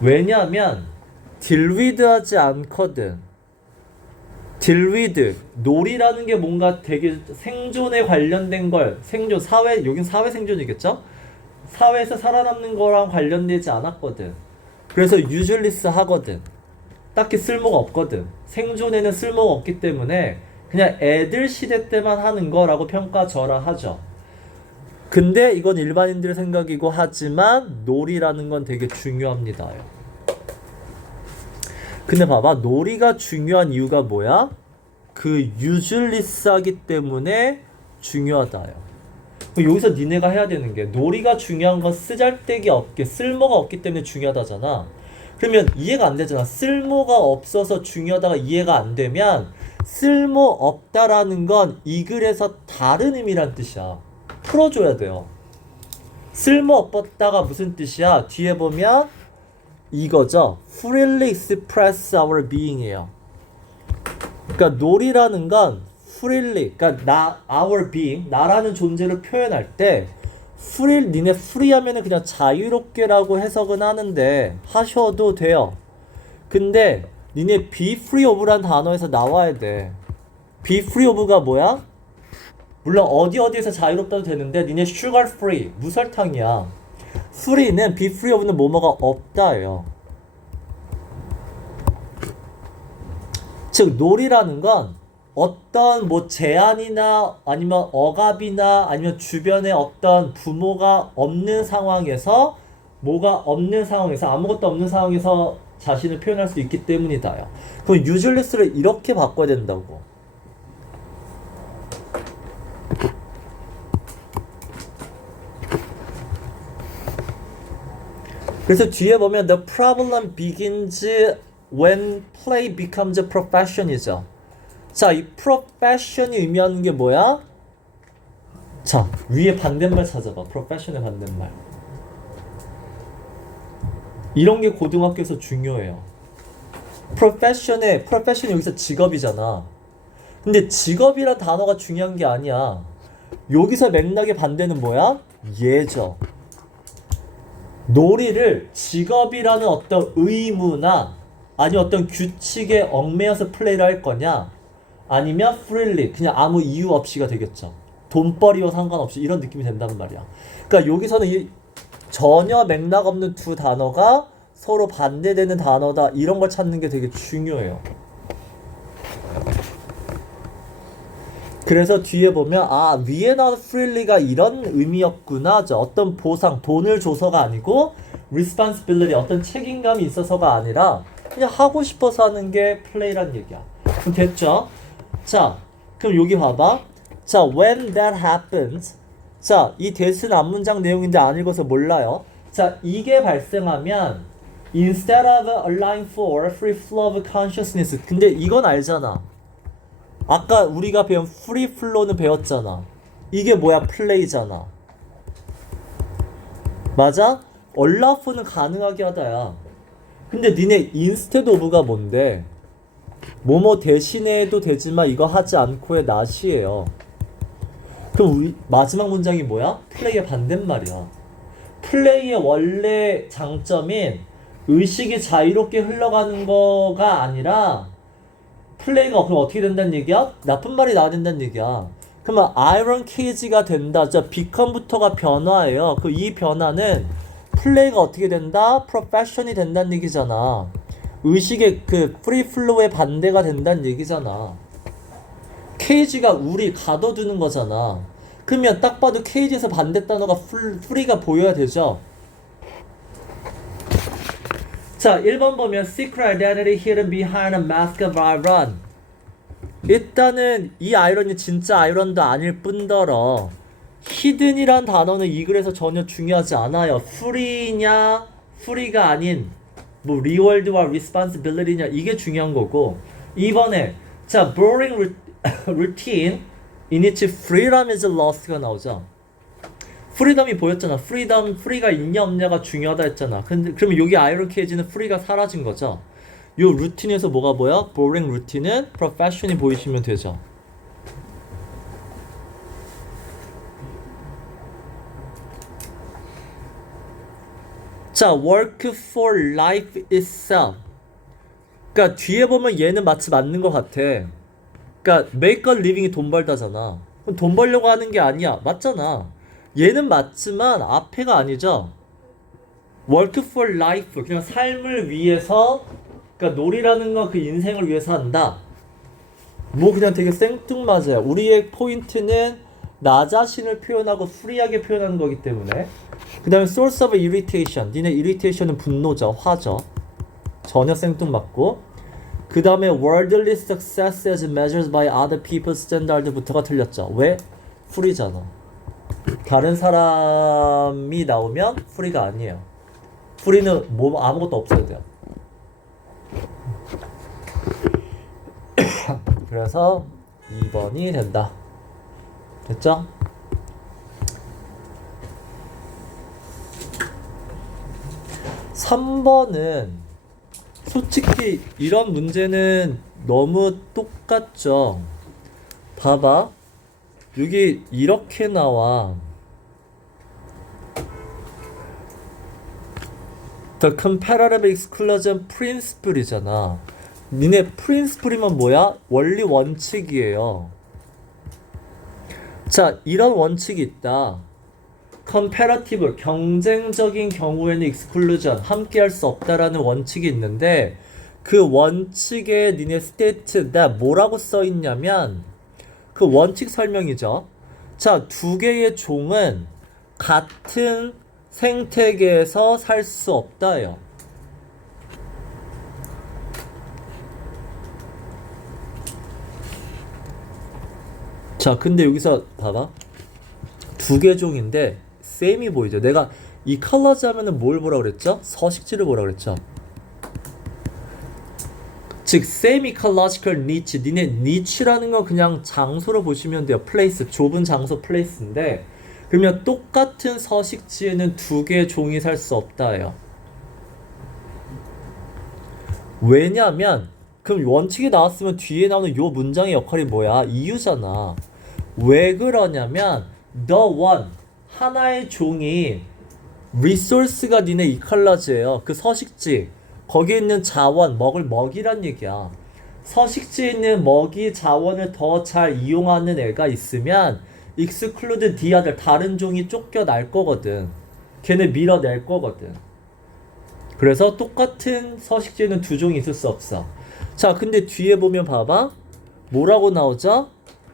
왜냐하면 deal with 하지 않거든. deal with 놀이라는 게 뭔가 되게 생존에 관련된 걸 생존 사회 여긴 사회 생존이겠죠? 사회에서 살아남는 거랑 관련되지 않았거든. 그래서 useless 하거든. 딱히 쓸모가 없거든. 생존에는 쓸모가 없기 때문에 그냥 애들 시대 때만 하는 거라고 평가절하하죠. 근데 이건 일반인들의 생각이고 하지만 놀이라는 건 되게 중요합니다. 근데 봐봐, 놀이가 중요한 이유가 뭐야? 그 useless하기 때문에 중요하다요. 여기서 니네가 해야 되는 게 놀이가 중요한 건 쓰잘데기 없게 쓸모가 없기 때문에 중요하다잖아. 그러면 이해가 안 되잖아. 쓸모가 없어서 중요하다가 이해가 안 되면 쓸모 없다라는 건 이 글에서 다른 의미란 뜻이야. 풀어줘야 돼요. 쓸모 없다가 무슨 뜻이야? 뒤에 보면 이거죠. Freely express our being이에요. 그러니까 놀이라는 건 freely, 그러니까 our being, 나라는 존재를 표현할 때 free, 니네 free 하면은 그냥 자유롭게라고 해석은 하는데 하셔도 돼요. 근데 니네 be free of란 단어에서 나와야 돼. be free of가 뭐야? 물론 어디에서 자유롭다도 되는데 니네 sugar free, 무설탕이야. free는 be free of는 뭐뭐가 없다예요. 즉 놀이라는 건 어떤 뭐 제한이나 아니면 억압이나 아니면 주변에 어떤 부모가 없는 상황에서 뭐가 없는 상황에서 아무것도 없는 상황에서 자신을 표현할 수 있기 때문이다요. 그럼 useless를 이렇게 바꿔야 된다고. 그래서 뒤에 보면 the problem begins when play becomes a profession이죠. 자, 이 profession이 의미하는 게 뭐야? 자, 위에 반대말 찾아봐. profession의 반대말. 이런 게 고등학교에서 중요해요. profession 여기서 직업이잖아. 근데 직업이란 단어가 중요한 게 아니야. 여기서 맥락의 반대는 뭐야? 예죠. 놀이를 직업이라는 어떤 의무나 아니면 어떤 규칙에 얽매여서 플레이를 할 거냐, 아니면 freely 그냥 아무 이유 없이가 되겠죠. 돈벌이와 상관없이 이런 느낌이 된단 말이야. 그러니까 여기서는 이 전혀 맥락 없는 두 단어가 서로 반대되는 단어다, 이런 걸 찾는 게 되게 중요해요. 그래서 뒤에 보면 위에 나온 freely가 이런 의미였구나. 어떤 보상, 돈을 줘서가 아니고 responsibility, 어떤 책임감이 있어서가 아니라 그냥 하고 싶어서 하는 게 play란 얘기야. 그럼 됐죠? 자, 그럼 여기 봐봐. 자, when that happens. 자, 이 that은 앞문장 내용인데 안 읽어서 몰라요. 자, 이게 발생하면 instead of allowing for free flow of consciousness. 근데 이건 알잖아. 아까 우리가 배운 free flow는 배웠잖아. 이게 뭐야? 플레이잖아. 맞아? allow for는 가능하게 하다야. 근데 니네 instead of가 뭔데? 뭐뭐 대신에 해도 되지만 이거 하지 않고의 not이에요. 그럼 우리 마지막 문장이 뭐야? 플레이의 반대말이야. 플레이의 원래 장점인 의식이 자유롭게 흘러가는 거가 아니라 플레이가 그럼 어떻게 된다는 얘기야? 나쁜 말이 나와야 된다는 얘기야. 그러면 iron cage가 된다. 자, become부터가 변화예요. 그 이 변화는 플레이가 어떻게 된다? profession이 된다는 얘기잖아. 의식의 그 free flow의 반대가 된다는 얘기잖아. cage가 우리 가둬두는 거잖아. 그러면 딱 봐도 cage에서 반대 단어가 free가 보여야 되죠. 자, 1번 보면 secret identity hidden behind a mask of iron. 일단은 이 아이런이 진짜 아이런도 아닐 뿐더러 hidden이란 단어는 이 글에서 전혀 중요하지 않아요. free냐 free가 아닌 뭐 reward와 responsibility냐 이게 중요한 거고. 2번에 자 boring routine in its freedom is lost가 나오죠. 프리덤이 보였잖아. 프리가 있냐 없냐가 중요하다 했잖아. 근데 그러면 여기 아이런 케이지는 프리가 사라진 거죠. 요 루틴에서 뭐가 보여? boring 루틴은 profession이 보이시면 되죠. 자, work for life itself. 그러니까 뒤에 보면 얘는 마치 맞는 것 같아. 그러니까 make a living이 돈 벌다잖아. 그럼 돈 벌려고 하는 게 아니야. 맞잖아. 얘는 맞지만 앞에가 아니죠. work for life. 그냥 삶을 위해서, 그러니까 놀이라는 건 그 인생을 위해서 한다. 뭐 그냥 되게 생뚱맞아요. 우리의 포인트는 나 자신을 표현하고 프리하게 표현하는 거기 때문에. 그 다음에 source of irritation. 니네 irritation은 분노죠. 화죠. 전혀 생뚱맞고. 그 다음에 worldly success as measured by other people's standard부터가 틀렸죠. 왜? 프리잖아. 다른 사람이 나오면 프리가 아니에요. 프리는 뭐 아무것도 없어야 돼요. 그래서 2번이 된다. 됐죠? (3번은) 솔직히 이런 문제는 너무 똑같죠. 봐봐. 여기 이렇게 나와. The comparative exclusion principle이잖아. 니네 principle이면 뭐야? 원리 원칙이에요. 자, 이런 원칙이 있다. comparative, 경쟁적인 경우에는 exclusion, 함께 할 수 없다라는 원칙이 있는데 그 원칙에 니네 state가 뭐라고 써있냐면 그 원칙 설명이죠. 자, 두 개의 종은 같은 생태계에서 살 수 없다예요. 자, 근데 여기서 봐봐. 두 개 종인데 셈이 보이죠. 내가 이 컬러즈 하면은 뭘 보라 그랬죠? 서식지를 보라 그랬죠. 즉 semi-ecological niche. 니네 niche라는 건 그냥 장소로 보시면 돼요. place, 좁은 장소 place인데 그러면 똑같은 서식지에는 두 개의 종이 살 수 없다예요. 왜냐면 그럼 원칙이 나왔으면 뒤에 나오는 요 문장의 역할이 뭐야? 이유잖아. 왜 그러냐면 the one, 하나의 종이 resource가 니네 이컬러즈예요. 그 서식지, 거기에 있는 자원, 먹을 먹이란 얘기야. 서식지에 있는 먹이 자원을 더 잘 이용하는 애가 있으면 exclude the other, 다른 종이 쫓겨날 거거든. 걔네 밀어낼 거거든. 그래서 똑같은 서식지에는 두 종이 있을 수 없어. 자, 근데 뒤에 보면 봐봐. 뭐라고 나오죠?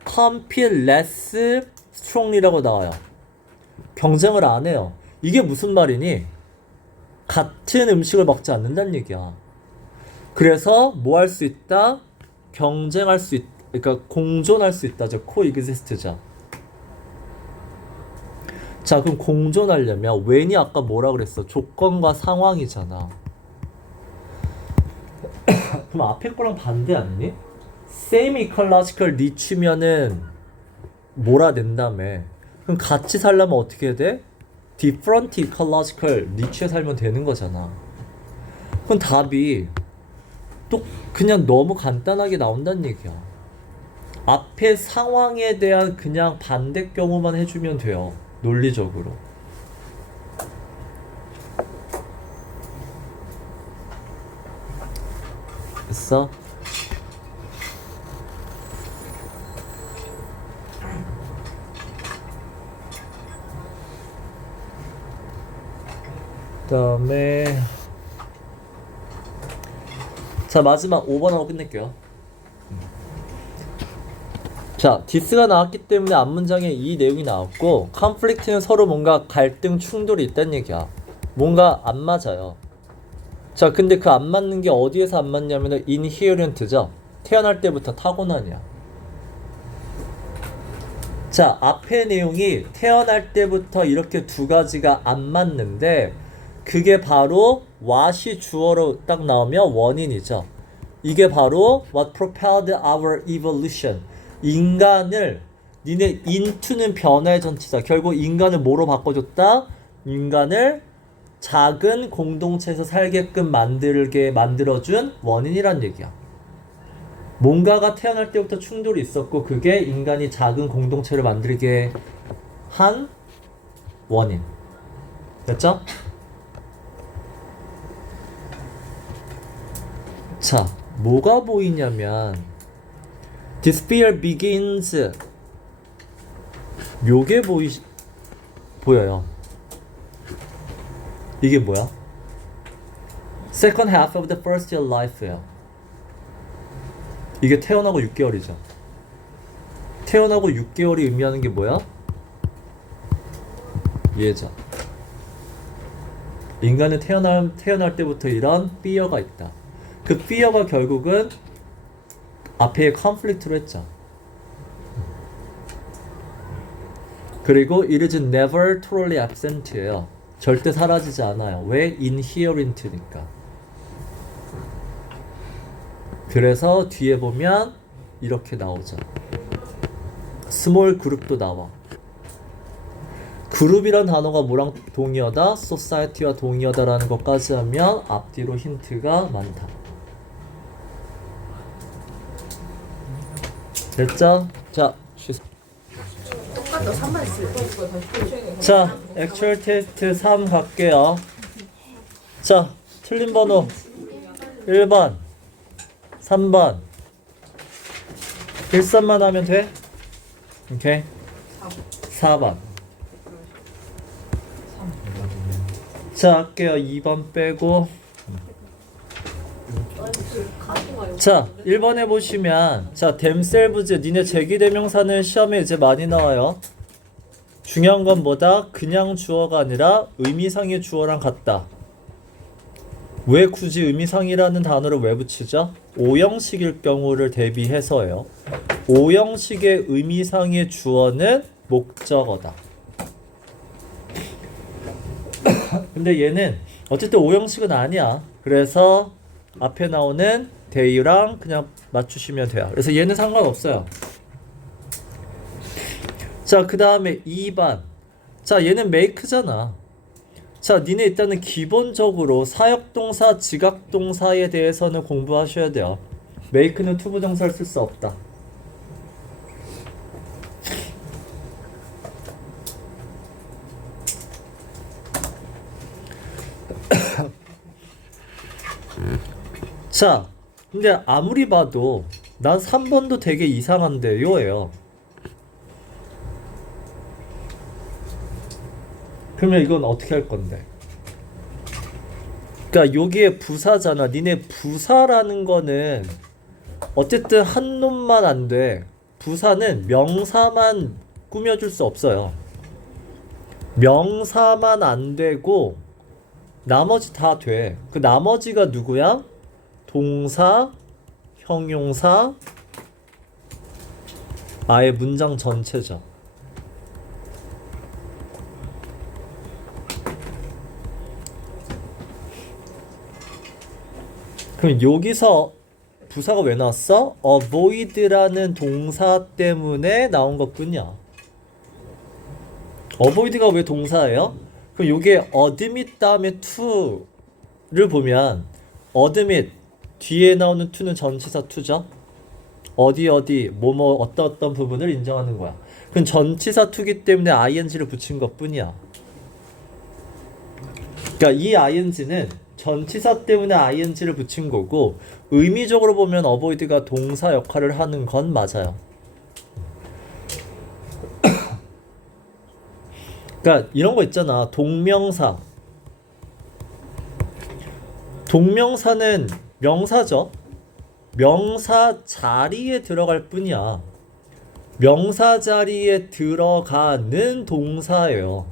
compete less strongly라고 나와요. 경쟁을 안 해요. 이게 무슨 말이니? 같은 음식을 먹지 않는다는 얘기야. 그래서 뭐 할 수 있다? 경쟁할 수 있다. 그러니까 공존할 수 있다죠. coexist죠. 자, 그럼 공존하려면 when이 아까 뭐라 그랬어? 조건과 상황이잖아. 그럼 앞에 거랑 반대 아니니? same ecological niche면은 뭐라 낸다며. 그럼 같이 살려면 어떻게 돼? different ecological niche에 살면 되는 거잖아. 그럼 답이 또 그냥 너무 간단하게 나온다는 얘기야. 앞에 상황에 대한 그냥 반대 경우만 해주면 돼요. 논리적으로. 됐어? 그다음에 자, 마지막 5번하고 끝낼게요. 자, 디스가 나왔기 때문에 앞문장에 이 내용이 나왔고, conflict는 서로 뭔가 갈등, 충돌이 있다는 얘기야. 뭔가 안 맞아요. 자, 근데 그 안 맞는 게 어디에서 안 맞냐면은 inherent죠. 태어날 때부터 타고난이야. 자, 앞의 내용이 태어날 때부터 이렇게 두 가지가 안 맞는데 그게 바로 what이 주어로 딱 나오면 원인이죠. 이게 바로 what propelled our evolution. 인간을, 니네 into는 변화의 전치사. 결국 인간을 뭐로 바꿔줬다? 인간을 작은 공동체에서 살게끔 만들어준 원인이란 얘기야. 뭔가가 태어날 때부터 충돌이 있었고 그게 인간이 작은 공동체를 만들게 한 원인. 됐죠? 자, 뭐가 보이냐면 This fear begins. 요게 보여요. 이게 뭐야? Second half of the first year life예요. 이게 태어나고 6개월이죠. 태어나고 6개월이 의미하는 게 뭐야? 예전. 인간은 태어날 때부터 이런 fear가 있다. 그 fear가 결국은 앞에 conflict로 했죠. 그리고 it is never totally absent예요. 절대 사라지지 않아요. 왜? inherent니까. 그래서 뒤에 보면 이렇게 나오죠. 스몰 그룹도 나와. 그룹이란 단어가 뭐랑 동의어다? society와 동의어다라는 것까지 하면 앞뒤로 힌트가 많다. 됐죠? 자, 똑같다. 3번 있어요. 자, 액츄얼 테스트 3 갈게요. 자, 틀린 번호 1번, 3번. 1, 3만 하면 돼? 오케이. 4번. 자, 할게요. 2번 빼고. 자, 1번에 보시면 자, themselves 니네 제기대명사는 시험에 이제 많이 나와요. 중요한 건 뭐다? 그냥 주어가 아니라 의미상의 주어랑 같다. 왜 굳이 의미상이라는 단어를 왜 붙이죠? 오형식일 경우를 대비해서요. 오형식의 의미상의 주어는 목적어다. 근데 얘는 어쨌든 오형식은 아니야. 그래서 앞에 나오는 they랑 그냥 맞추시면 돼요. 그래서 얘는 상관없어요. 자, 그 다음에 2번. 자, 얘는 make잖아. 자, 니네 일단은 기본적으로 사역동사, 지각동사에 대해서는 공부하셔야 돼요. make는 투부정사를 쓸 수 없다. 자, 근데 아무리 봐도 난 3번도 되게 이상한데요 예요. 그러면 이건 어떻게 할 건데? 그러니까 여기에 부사잖아. 니네 부사라는 거는 어쨌든 한 놈만 안 돼. 부사는 명사만 꾸며줄 수 없어요. 명사만 안 되고 나머지 다 돼. 그 나머지가 누구야? 동사, 형용사, 아예 문장 전체죠. 그럼 여기서 부사가 왜 나왔어? avoid라는 동사 때문에 나온 것뿐이야. avoid가 왜 동사예요? 그럼 요게 admit 다음에 to를 보면 admit 뒤에 나오는 to는 전치사 to죠. 어디 뭐뭐 어떤 부분을 인정하는 거야. 그럼 전치사 to기 때문에 ing를 붙인 것뿐이야. 그러니까 이 ing는 전치사 때문에 ing를 붙인 거고 의미적으로 보면 avoid가 동사 역할을 하는 건 맞아요. 그러니까 이런 거 있잖아. 동명사. 동명사는 명사죠. 명사 자리에 들어갈 뿐이야. 명사 자리에 들어가는 동사예요.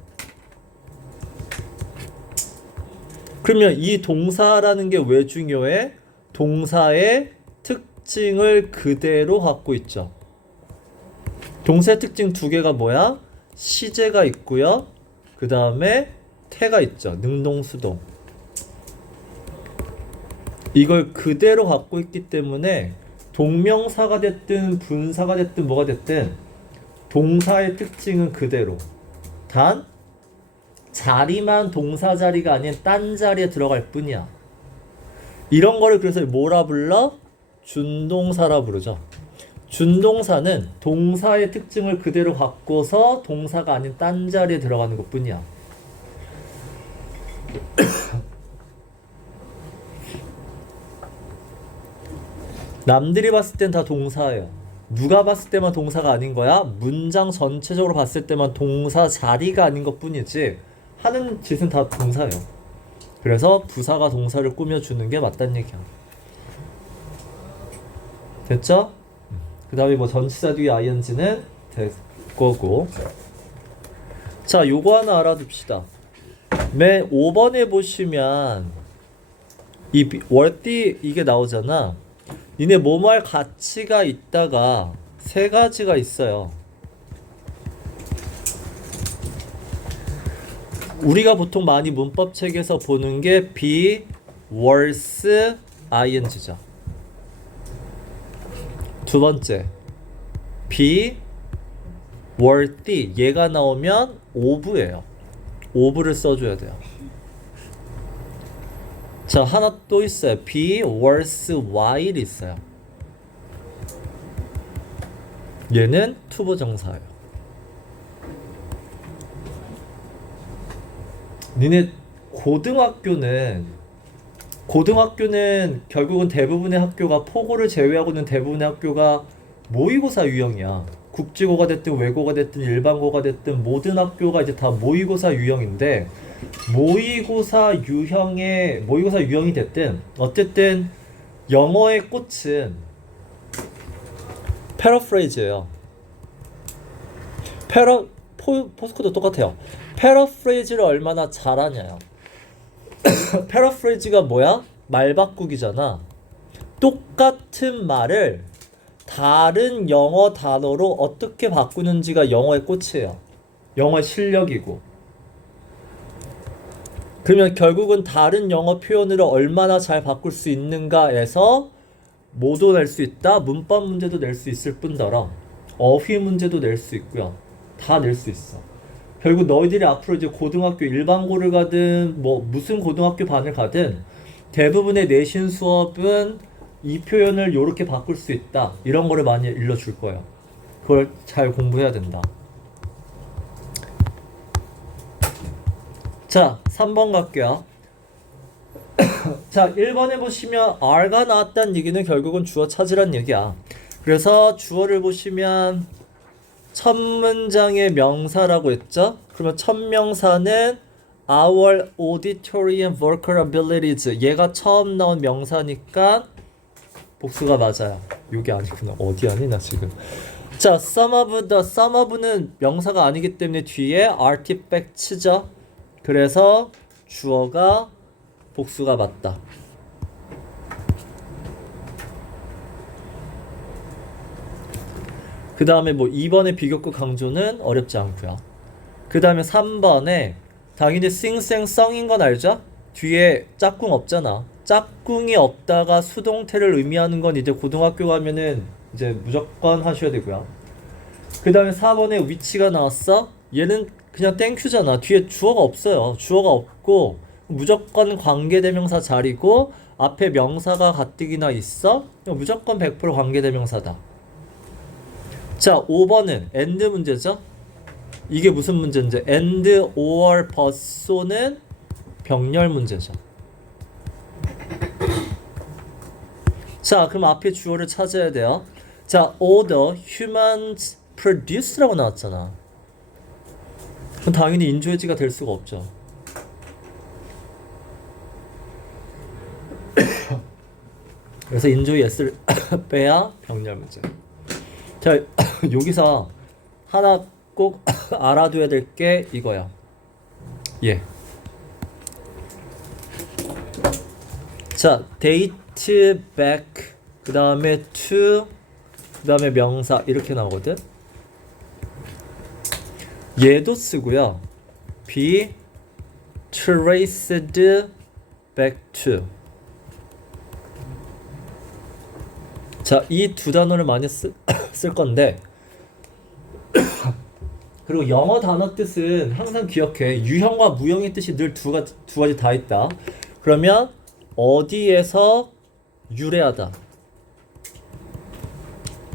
그러면 이 동사라는 게 왜 중요해? 동사의 특징을 그대로 갖고 있죠. 동사의 특징 두 개가 뭐야? 시제가 있고요. 그 다음에 태가 있죠. 능동수동. 이걸 그대로 갖고 있기 때문에 동명사가 됐든 분사가 됐든 뭐가 됐든 동사의 특징은 그대로. 단 자리만 동사 자리가 아닌 딴 자리에 들어갈 뿐이야. 이런 거를 그래서 뭐라 불러? 준동사라 부르죠. 준동사는 동사의 특징을 그대로 갖고서 동사가 아닌 딴 자리에 들어가는 것 뿐이야. 남들이 봤을 땐 다 동사예요. 누가 봤을 때만 동사가 아닌 거야? 문장 전체적으로 봤을 때만 동사 자리가 아닌 것 뿐이지 하는 짓은 다 동사예요. 그래서 부사가 동사를 꾸며주는 게 맞다는 얘기야. 됐죠? 그 다음에 뭐 전치사 뒤에 ing는 될 거고. 자, 요거 하나 알아둡시다. 맨 5번에 보시면 이 worthy 이게 나오잖아. 니네 뭐뭐 할 가치가 있다가 세 가지가 있어요. 우리가 보통 많이 문법책에서 보는 게 be, worth, ing죠. 두 번째 be, worthy 얘가 나오면 of예요. of를 써줘야 돼요. 자, 하나 또 있어요. be, worth, while 있어요. 얘는 투부정사예요. 니네 고등학교는 결국은 대부분의 학교가 포고를 제외하고는 대부분의 학교가 모의고사 유형이야. 국제고가 됐든 외고가 됐든 일반고가 됐든 모든 학교가 이제 다 모의고사 유형인데 모의고사 유형이 됐든 어쨌든 영어의 꽃은 패러프레이즈예요. 포스코도 똑같아요. 패러프레이즈를 얼마나 잘하냐요. 패러프레이즈가 뭐야? 말 바꾸기잖아. 똑같은 말을 다른 영어 단어로 어떻게 바꾸는지가 영어의 꽃이에요. 영어의 실력이고. 그러면 결국은 다른 영어 표현으로 얼마나 잘 바꿀 수 있는가에서 뭐도 낼 수 있다. 문법 문제도 낼 수 있을 뿐더러 어휘 문제도 낼 수 있고요. 다 낼 수 있어. 결국 너희들이 앞으로 이제 고등학교 일반고를 가든 뭐 무슨 고등학교 반을 가든 대부분의 내신 수업은 이 표현을 요렇게 바꿀 수 있다. 이런 거를 많이 일러줄 거예요. 그걸 잘 공부해야 된다. 자, 3번 갈게요. 자, 1번에 보시면 R가 나왔다는 얘기는 결국은 주어 찾으란 얘기야. 그래서 주어를 보시면 첫 문장의 명사라고 했죠? 그러면 첫 명사는 Our auditory and vocal abilities. 얘가 처음 나온 명사니까 복수가 맞아요. 요게 아니구나. 어디 아니 나 지금. 자, some of는 명사가 아니기 때문에 뒤에 artifacts죠. 그래서 주어가 복수가 맞다. 그 다음에 뭐 2번의 비교급 강조는 어렵지 않고요. 그 다음에 3번에 당연히 싱생성인 건 알죠? 뒤에 짝꿍 없잖아. 짝꿍이 없다가 수동태를 의미하는 건 이제 고등학교 가면은 이제 무조건 하셔야 되고요. 그 다음에 4번에 위치가 나왔어. 얘는 그냥 땡큐잖아. 뒤에 주어가 없어요. 주어가 없고 무조건 관계대명사 자리고 앞에 명사가 가뜩이나 있어. 무조건 100% 관계대명사다. 자, 5번은 and 문제죠. 이게 무슨 문제인지 and or but는 병렬 문제죠. 자, 그럼 앞에 주어를 찾아야 돼요. 자, all the humans produce라고 나왔잖아. 그럼 당연히 인조해지가 될 수가 없죠. 그래서 인조의 s를 빼야 병렬 문제. 자, 여기서 하나 꼭 알아둬야 될 게 이거야. 예. 자, date back, 그 다음에 to, 그 다음에 명사 이렇게 나오거든. 얘도 쓰고요. be traced back to. 자, 이 두 단어를 많이 쓸 건데 그리고 영어 단어 뜻은 항상 기억해. 유형과 무형의 뜻이 늘 두 가지 다 있다. 그러면 어디에서 유래하다.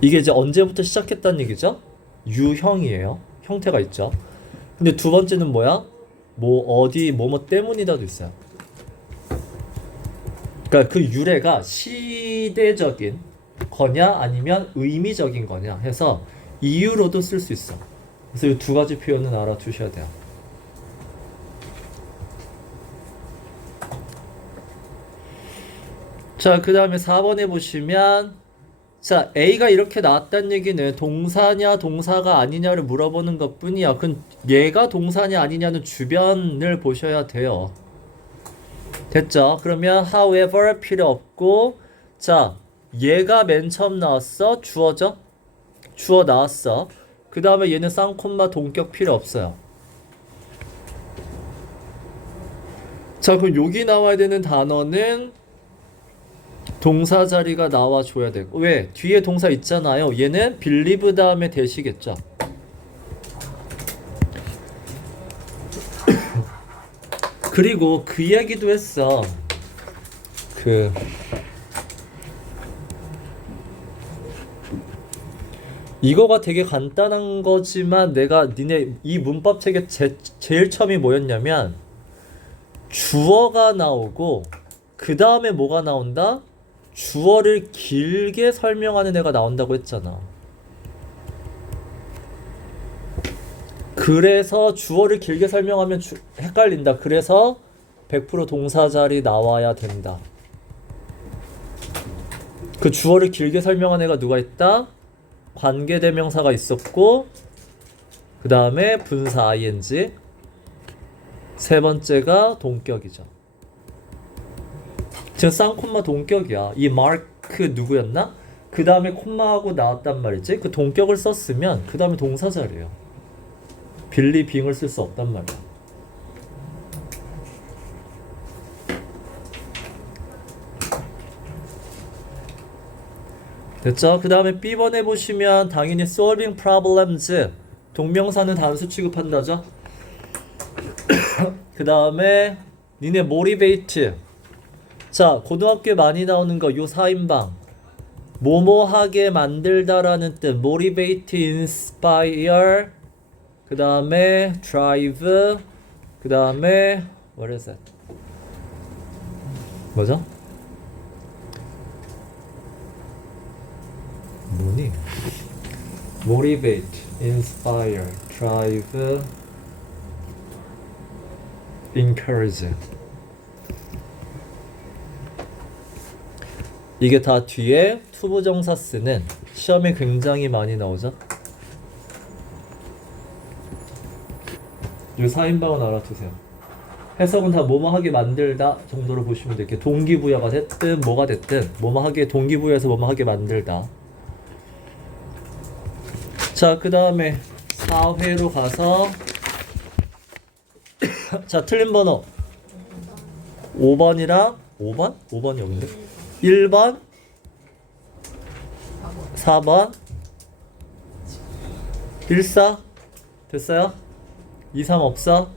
이게 이제 언제부터 시작했다는 얘기죠? 유형이에요. 형태가 있죠. 근데 두 번째는 뭐야? 뭐 어디 뭐뭐 때문이다도 있어요. 그러니까 그 유래가 시대적인 거냐 아니면 의미적인 거냐 해서 이유로도 쓸 수 있어. 그래서 이 두 가지 표현은 알아두셔야 돼요. 자, 그 다음에 4번에 보시면 자, A가 이렇게 나왔다는 얘기는 동사냐 동사가 아니냐를 물어보는 것 뿐이야. 그럼 얘가 동사냐 아니냐는 주변을 보셔야 돼요. 됐죠? 그러면 however 필요 없고 자, 얘가 맨 처음 나왔어. 주어죠? 주어 나왔어. 그 다음에 얘는 쌍콤마 동격 필요 없어요. 자, 그럼 여기 나와야 되는 단어는 동사 자리가 나와줘야 되고 왜? 뒤에 동사 있잖아요. 얘는 believe 다음에 대시겠죠. 그리고 그 얘기도 했어. 이거가 되게 간단한 거지만 내가 니네 이 문법 책에 제일 처음이 뭐였냐면 주어가 나오고 그 다음에 뭐가 나온다? 주어를 길게 설명하는 애가 나온다고 했잖아. 그래서 주어를 길게 설명하면 헷갈린다. 그래서 100% 동사 자리 나와야 된다. 그 주어를 길게 설명한 애가 누가 있다? 관계대명사가 있었고 그 다음에 분사 ing 세 번째가 동격이죠. 지금 쌍콤마 동격이야. 이 마크 누구였나? 그 다음에 콤마하고 나왔단 말이지. 그 동격을 썼으면 그 다음에 동사 자리예요. 빌리 빙을 쓸 수 없단 말이야. 됐죠? 그 다음에 B번에 보시면 당연히 solving problems 동명사는 단수 취급한다죠? 그 다음에 니네 motivate 자 고등학교에 많이 나오는 거 요 4인방 뭐뭐하게 만들다라는 뜻 motivate, inspire 그 다음에 drive 그 다음에 what is that? 뭐죠? 뭐니? motivate, inspire, drive, encourage 이게 다 뒤에 투부정사 쓰는 시험에 굉장히 많이 나오죠? 이 4인방은 알아두세요. 해석은 다 뭐뭐하게 만들다 정도로 보시면 돼요. 동기부여가 됐든 뭐가 됐든 뭐뭐하게 동기부여해서 뭐뭐하게 만들다. 자, 그 다음에 4회로 가서 자, 틀린 번호 5번이랑 5번? 5번이 없는데 1번 4번 14 됐어요? 2, 3 없어?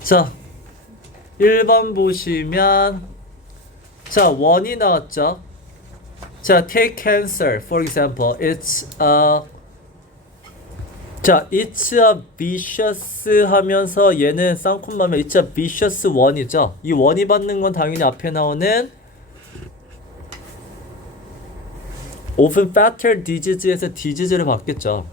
자 1번 보시면 자 원이 나왔죠? 자 take cancer for example it's a 자 it's a vicious 하면서 얘는 쌍콤마면 it's a vicious 원이죠. 이 원이 받는 건 당연히 앞에 나오는 often fatal disease에서 disease를 받겠죠.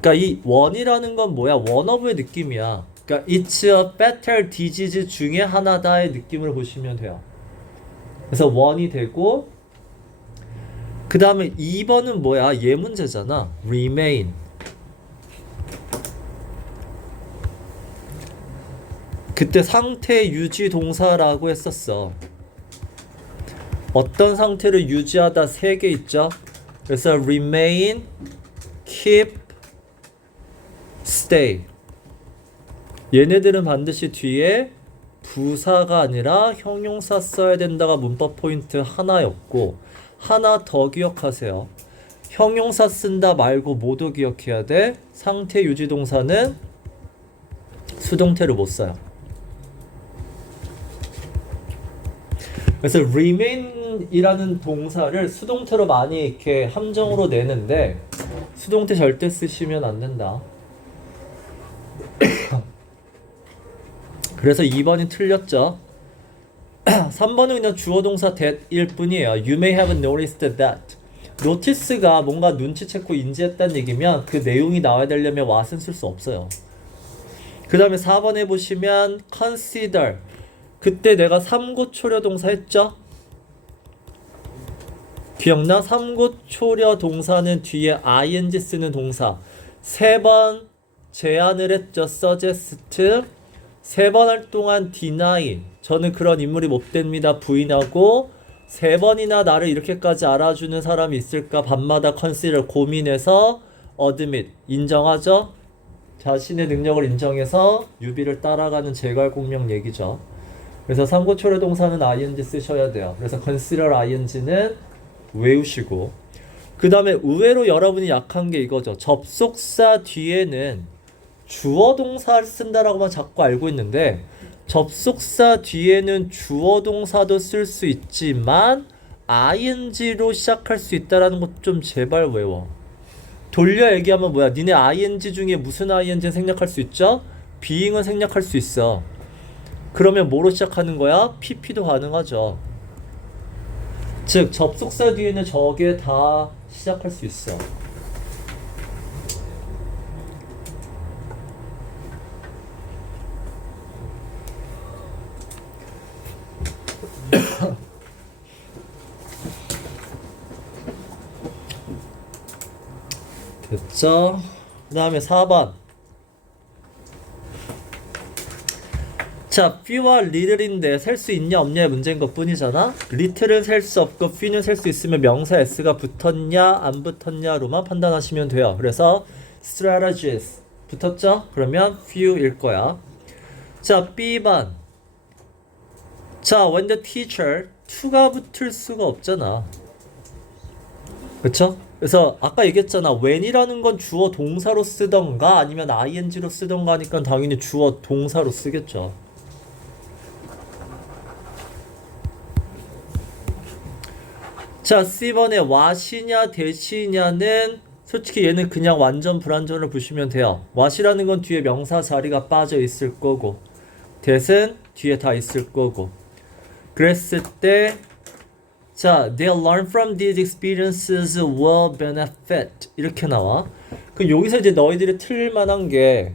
그러니까 이 원이라는 건 뭐야? 원어브의 느낌이야. 그러니까 it's a fatal disease 중에 하나다의 느낌을 보시면 돼요. 그래서 원이 되고 그 다음에 2번은 뭐야? 얘 문제잖아. remain 그때 상태 유지 동사라고 했었어. 어떤 상태를 유지하다 3개 있죠. 그래서 remain, keep, stay. 얘네들은 반드시 뒤에 부사가 아니라 형용사 써야 된다가 문법 포인트 하나였고 하나 더 기억하세요. 형용사 쓴다 말고 모두 기억해야 돼. 상태 유지 동사는 수동태를 못 써요. 그래서 remain이라는 동사를 수동태로 많이 이렇게 함정으로 내는데 수동태 절대 쓰시면 안 된다. 그래서 2번이 틀렸죠. 3번은 그냥 주어 동사 that일 뿐이에요. You may have noticed that. notice가 뭔가 눈치챘고 인지했다는 얘기면 그 내용이 나와야 되려면 what은 쓸 수 없어요. 그 다음에 4번에 보시면 consider. 그때 내가 삼고초려 동사 했죠? 기억나? 삼고초려 동사는 뒤에 ing 쓰는 동사. 3번 제안을 했죠. suggest. 3번 할 동안 deny. 저는 그런 인물이 못 됩니다. 부인하고 3번이나 나를 이렇게까지 알아주는 사람이 있을까? 밤마다 consider 고민해서 admit 인정하죠? 자신의 능력을 인정해서 유비를 따라가는 제갈공명 얘기죠. 그래서 삼고초려 동사는 ing 쓰셔야 돼요. 그래서 consider ing는 외우시고 그 다음에 의외로 여러분이 약한 게 이거죠. 접속사 뒤에는 주어 동사를 쓴다라고만 자꾸 알고 있는데 접속사 뒤에는 주어 동사도 쓸 수 있지만 ing로 시작할 수 있다라는 것 좀 제발 외워. 돌려 얘기하면 뭐야? 니네 ing 중에 무슨 ing 생략할 수 있죠? being은 생략할 수 있어. 그러면 뭐로 시작하는 거야? pp도 가능하죠. 즉 접속사 뒤에는 저게 다 시작할 수 있어. 됐죠? 그 다음에 4번. 자, few와 little인데 셀 수 있냐 없냐의 문제인 것 뿐이잖아. little은 셀 수 없고 few는 셀 수 있으면 명사 s가 붙었냐 안 붙었냐로만 판단하시면 돼요. 그래서 strategies 붙었죠? 그러면 few일 거야. 자, B번. 자, when the teacher to가 붙을 수가 없잖아. 그쵸? 그래서 아까 얘기했잖아. when이라는 건 주어 동사로 쓰던가 아니면 ing로 쓰던가 하니까 당연히 주어 동사로 쓰겠죠. 자, C번에 what이냐 that이냐는 솔직히 얘는 그냥 완전 불완전을 보시면 돼요. what이라는 건 뒤에 명사 자리가 빠져 있을 거고 that은 뒤에 다 있을 거고 그랬을 때 자, they'll learn from these experiences will benefit 이렇게 나와. 그럼 여기서 이제 너희들이 틀릴 만한 게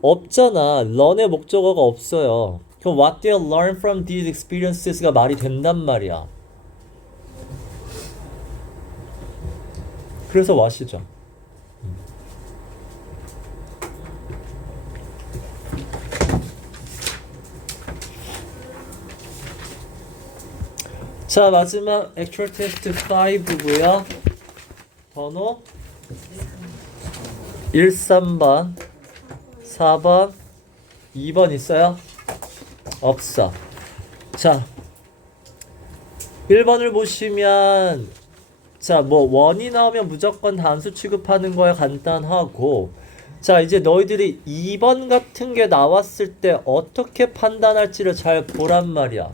없잖아. learn의 목적어가 없어요. 그럼 what they'll learn from these experiences가 말이 된단 말이야. 그래서 what이죠. 자, 마지막 actual test 5고요. 번호 1, 3번, 4번, 2번 있어요? 없어. 자, 1번을 보시면 자, 뭐 원이 나오면 무조건 단수 취급하는 거야 간단하고 자, 이제 너희들이 2번 같은 게 나왔을 때 어떻게 판단할지를 잘 보란 말이야.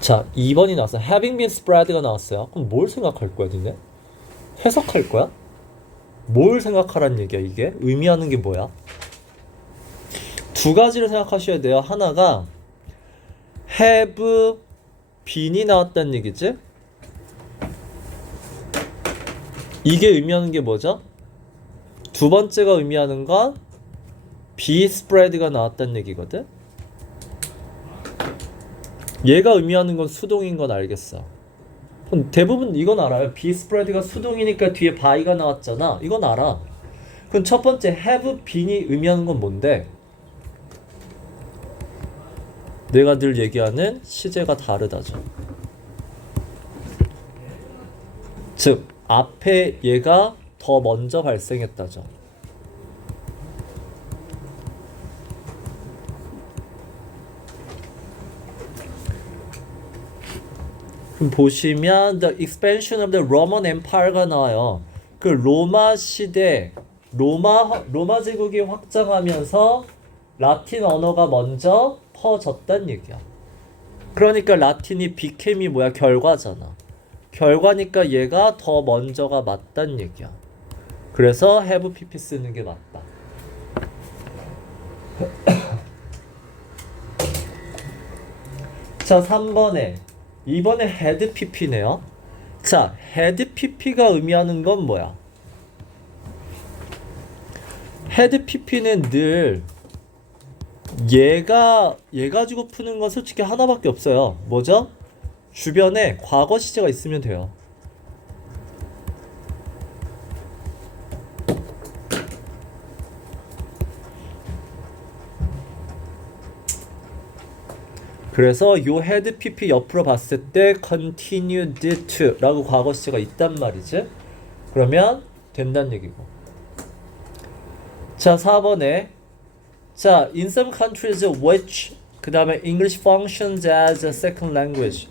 자, 2번이 나왔어요. Having been spread가 나왔어요. 그럼 뭘 생각할 거야, 니네? 해석할 거야? 뭘 생각하란 얘기야, 이게? 의미하는 게 뭐야? 두 가지를 생각하셔야 돼요. 하나가 have been이 나왔다는 얘기지? 이게 의미하는 게 뭐죠? 두 번째가 의미하는 건 be spread가 나왔다는 얘기거든? 얘가 의미하는 건 수동인 건 알겠어. 그럼 대부분 이건 알아요. be spread가 수동이니까 뒤에 by가 나왔잖아. 이건 알아. 그럼 첫 번째 have been이 의미하는 건 뭔데? 내가 늘 얘기하는 시제가 다르다죠. 즉 앞에 얘가 더 먼저 발생했다죠. 그럼 보시면 the expansion of the Roman Empire가 나와요. 그 로마 시대, 로마 제국이 확장하면서 라틴 언어가 먼저 퍼졌단 얘기야. 그러니까 라틴이 became이 뭐야? 결과잖아. 결과니까 얘가 더 먼저가 맞단 얘기야. 그래서 have pp 쓰는 게 맞다. 자, 3번에 이번에 head pp네요. 자, head pp가 의미하는 건 뭐야? head pp는 늘 얘가 얘 가지고 푸는 건 솔직히 하나밖에 없어요. 뭐죠? 주변에 과거 시제가 있으면 돼요. 그래서 요 head pp 옆으로 봤을 때 continued to 라고 과거 시제가 있단 말이지. 그러면 된다는 얘기고. 자, 4번에 자, in some countries which 그 다음에 English functions as a second language.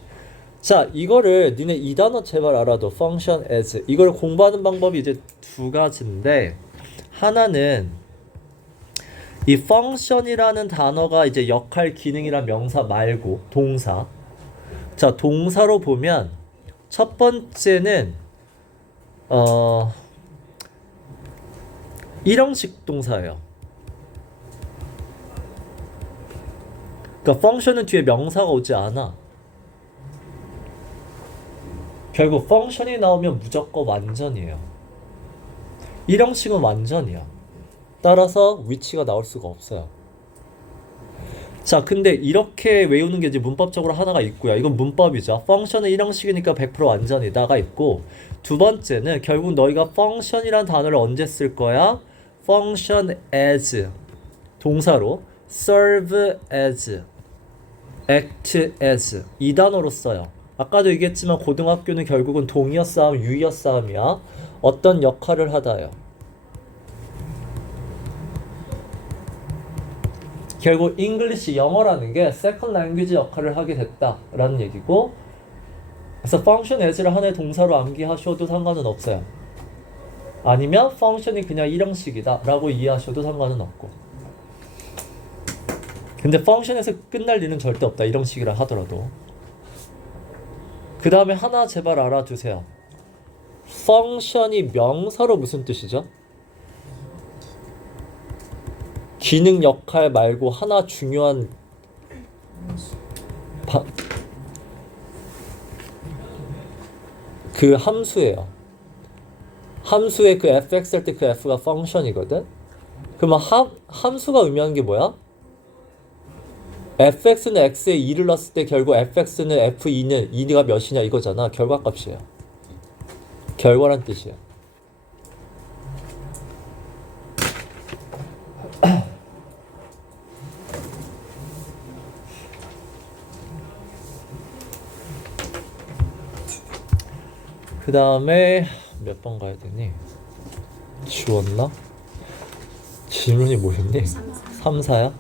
자, 이거를 니네 이 단어 제발 알아도 function as 이걸 공부하는 방법이 이제 두 가지인데 하나는 이 function이라는 단어가 이제 역할, 기능이란 명사 말고 동사. 자, 동사로 보면 첫 번째는 일형식 동사예요. 그러니까 function은 뒤에 명사가 오지 않아. 결국 function이 나오면 무조건 완전이에요. 일형식은 완전이야. 따라서 위치가 나올 수가 없어요. 자, 근데 이렇게 외우는 게 이제 문법적으로 하나가 있고요. 이건 문법이죠. function은 일형식이니까 100% 완전이다가 있고, 두 번째는 결국 너희가 function이란 단어를 언제 쓸 거야? function as 동사로 serve as, act as 이 단어로 써요. 아까도 얘기했지만 고등학교는 결국은 동의어 싸움, 유의어 싸움이야. 어떤 역할을 하다요. 결국 English, 영어라는 게 second language 역할을 하게 됐다라는 얘기고, 그래서 function as를 하나의 동사로 암기하셔도 상관은 없어요. 아니면 function이 그냥 일형식이다 라고 이해하셔도 상관은 없고. 근데 function에서 끝날 일은 절대 없다, 일형식이라 하더라도. 그 다음에 하나 제발 알아두세요. function이 명사로 무슨 뜻이죠? 기능, 역할 말고 하나 중요한 그 함수예요. 함수의 그 fx 할 때 그 f가 function이거든. 그러면 함수가 의미하는 게 뭐야? fx는 x에 2를 넣었을 때 결국 fx는 f2는 2가 몇이냐 이거잖아. 결과값이에요. 결과란 뜻이에요. 그 다음에 몇 번 가야 되니? 지웠나? 질문이 뭐였니? 3, 4야?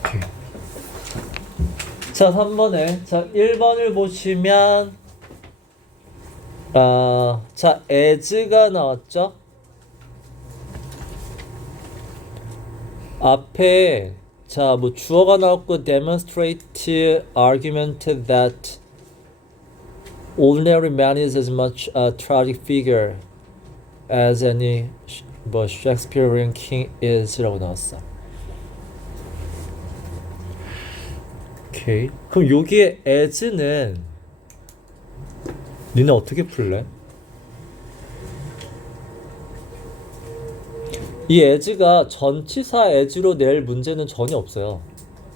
오케이. 자, 3번에 자 1번을 보시면 자, as가 나왔죠? 앞에 자, 뭐 주어가 나왔고 demonstrate argument that ordinary man is as much a tragic figure as any 뭐 Shakespearean king is라고 나왔어. 오케이. 그럼 여기에 as는 니네 어떻게 풀래? 이 as가 전치사 as로 낼 문제는 전혀 없어요.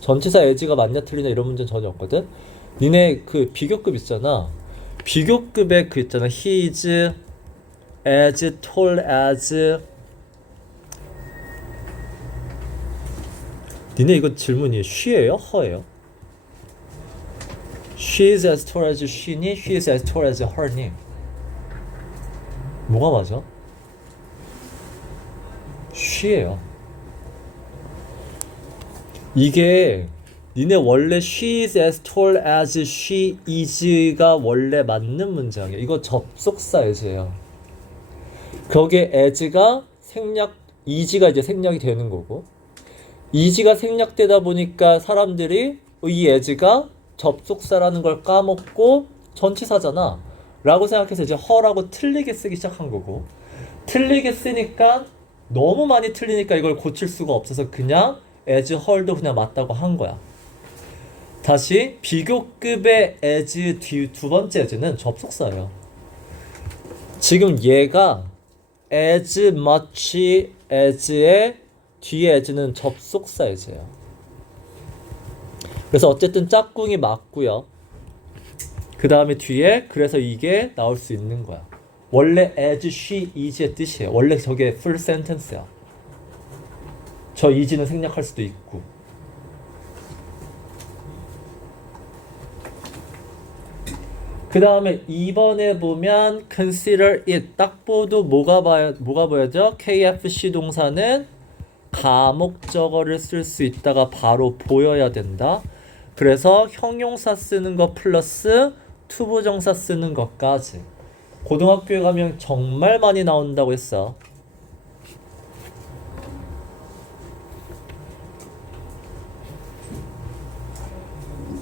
전치사 as가 맞냐 틀리냐 이런 문제는 전혀 없거든. 니네 그 비교급 있잖아. 비교급에 그 있잖아. He is as tall as. 니네 이거 질문이 she예요? her예요? She is as tall as she니? She is as tall as her니? 뭐가 맞아? she예요. 이게 니네 원래 she is as tall as she is가 원래 맞는 문장이야. 이거 접속사 as예요. 거기에 as가 생략, is가 이제 생략이 되는 거고, is가 생략되다 보니까 사람들이 이 as가 접속사라는 걸 까먹고 전치사잖아 라고 생각해서 이제 her라고 틀리게 쓰기 시작한 거고, 틀리게 쓰니까 너무 많이 틀리니까 이걸 고칠 수가 없어서 그냥 as 헐도 그냥 맞다고 한 거야. 다시 비교급의 as 두 번째 as는 접속사예요. 지금 얘가 as much as의 뒤에 as는 접속사 as예요. 그래서 어쨌든 짝꿍이 맞고요. 그 다음에 뒤에 그래서 이게 나올 수 있는 거야. 원래 as, she, is의 뜻이에요. 원래 저게 full sentence야. 저 is는 생략할 수도 있고. 그 다음에 2번에 보면 consider it. 딱 봐도 뭐가 보여져? KFC 동사는 가목적어를 쓸 수 있다가 바로 보여야 된다. 그래서 형용사 쓰는 거 플러스 투부정사 쓰는 것까지. 고등학교에 가면 정말 많이 나온다고 했어.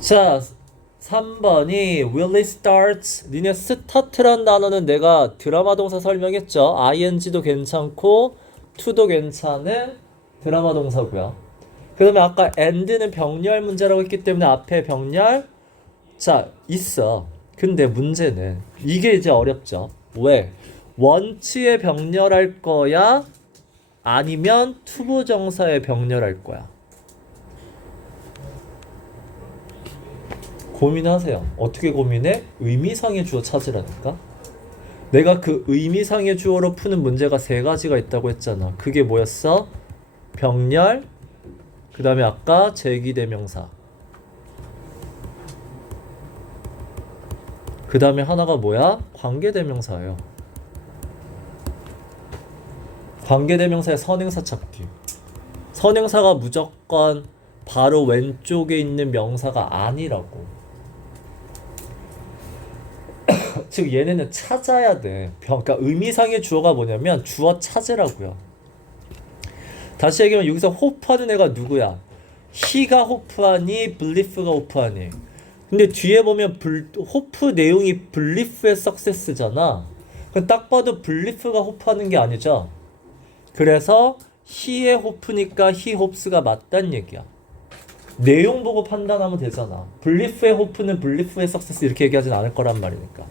자, 3번이 Willie starts. 니네 start란 단어는 내가 드라마 동사 설명했죠. ing도 괜찮고 to도 괜찮은 드라마 동사고요. 그 다음에 아까 and는 병렬 문제라고 했기 때문에 앞에 병렬 자 있어. 근데 문제는 이게 이제 어렵죠. 왜? 원치에 병렬할 거야? 아니면 투부정사에 병렬할 거야? 고민하세요. 어떻게 고민해? 의미상의 주어 찾으라니까? 내가 그 의미상의 주어로 푸는 문제가 세 가지가 있다고 했잖아. 그게 뭐였어? 병렬, 그 다음에 아까 제기대명사, 그 다음에 하나가 뭐야? 관계대명사예요. 관계대명사의 선행사 찾기. 선행사가 무조건 바로 왼쪽에 있는 명사가 아니라고. 즉 얘네는 찾아야 돼. 그러니까 의미상의 주어가 뭐냐면 주어 찾으라고요. 다시 얘기하면 여기서 호프하는 애가 누구야? he가 호프하니 believe가 호프하니. 근데 뒤에 보면 호프 내용이 believe의 success잖아. 그럼 딱 봐도 believe가 호프하는 게 아니죠. 그래서 he의 호프니까 he hopes가 맞단 얘기야. 내용 보고 판단하면 되잖아. believe의 호프는 believe의 success 이렇게 얘기하진 않을 거란 말이니까.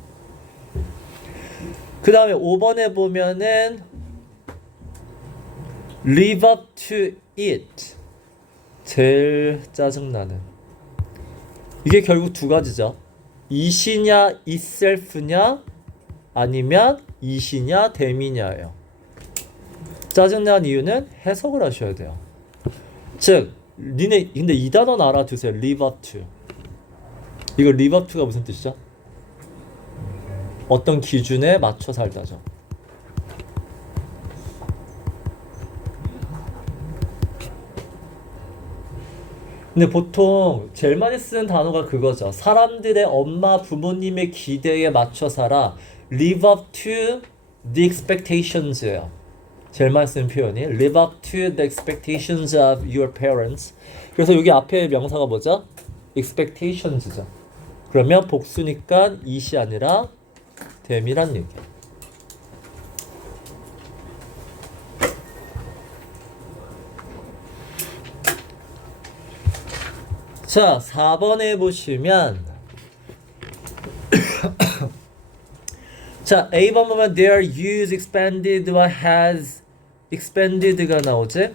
그 다음에 5번에 보면은 live up to it. 제일 짜증나는 이게 결국 두 가지죠. 이시냐 itself냐 아니면 이시냐 댐이냐예요. 짜증나는 이유는 해석을 하셔야 돼요. 즉 니네 근데 이 단어는 알아두세요. live up to. 이거 live up to가 무슨 뜻이죠? 어떤 기준에 맞춰 살다죠. 근데 보통 제일 많이 쓰는 단어가 그거죠. 사람들의 엄마 부모님의 기대에 맞춰 살아. live up to the expectations예요. 제일 많이 쓰는 표현이 live up to the expectations of your parents. 그래서 여기 앞에 명사가 뭐죠? expectations죠. 그러면 복수니까 it이 아니라 댐이란 얘기야. 자, 4번에 보시면 자, A번 보면 their use expanded or has expanded가 나오지?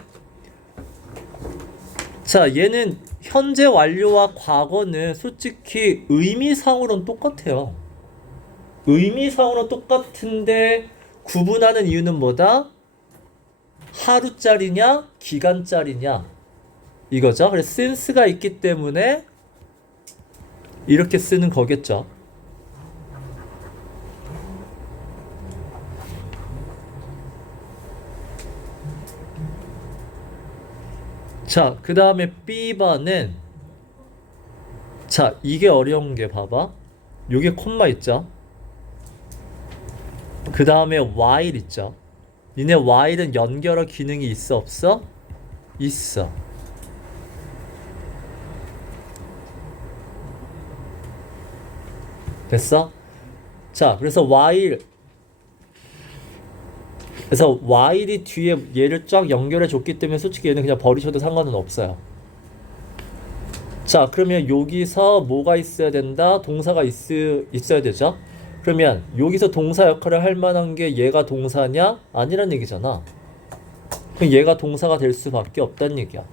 자, 얘는 현재 완료와 과거는 솔직히 의미상으로는 똑같아요. 의미상으로는 똑같은데 구분하는 이유는 뭐다? 하루짜리냐 기간짜리냐 이거죠. 그래서 since가 있기 때문에 이렇게 쓰는 거겠죠. 자, 그 다음에 B번은 자, 이게 어려운 게 봐봐. 요게 콤마 있죠. 그 다음에 while 있죠. 니네 while은 연결어 기능이 있어 없어? 있어. 됐어? 자, 그래서 while 그래서 while이 뒤에 얘를 쫙 연결해 줬기 때문에 솔직히 얘는 그냥 버리셔도 상관은 없어요. 자, 그러면 여기서 뭐가 있어야 된다? 동사가 있어야 되죠? 그러면 여기서 동사 역할을 할 만한 게 얘가 동사냐? 아니란 얘기잖아. 그럼 얘가 동사가 될 수밖에 없다는 얘기야.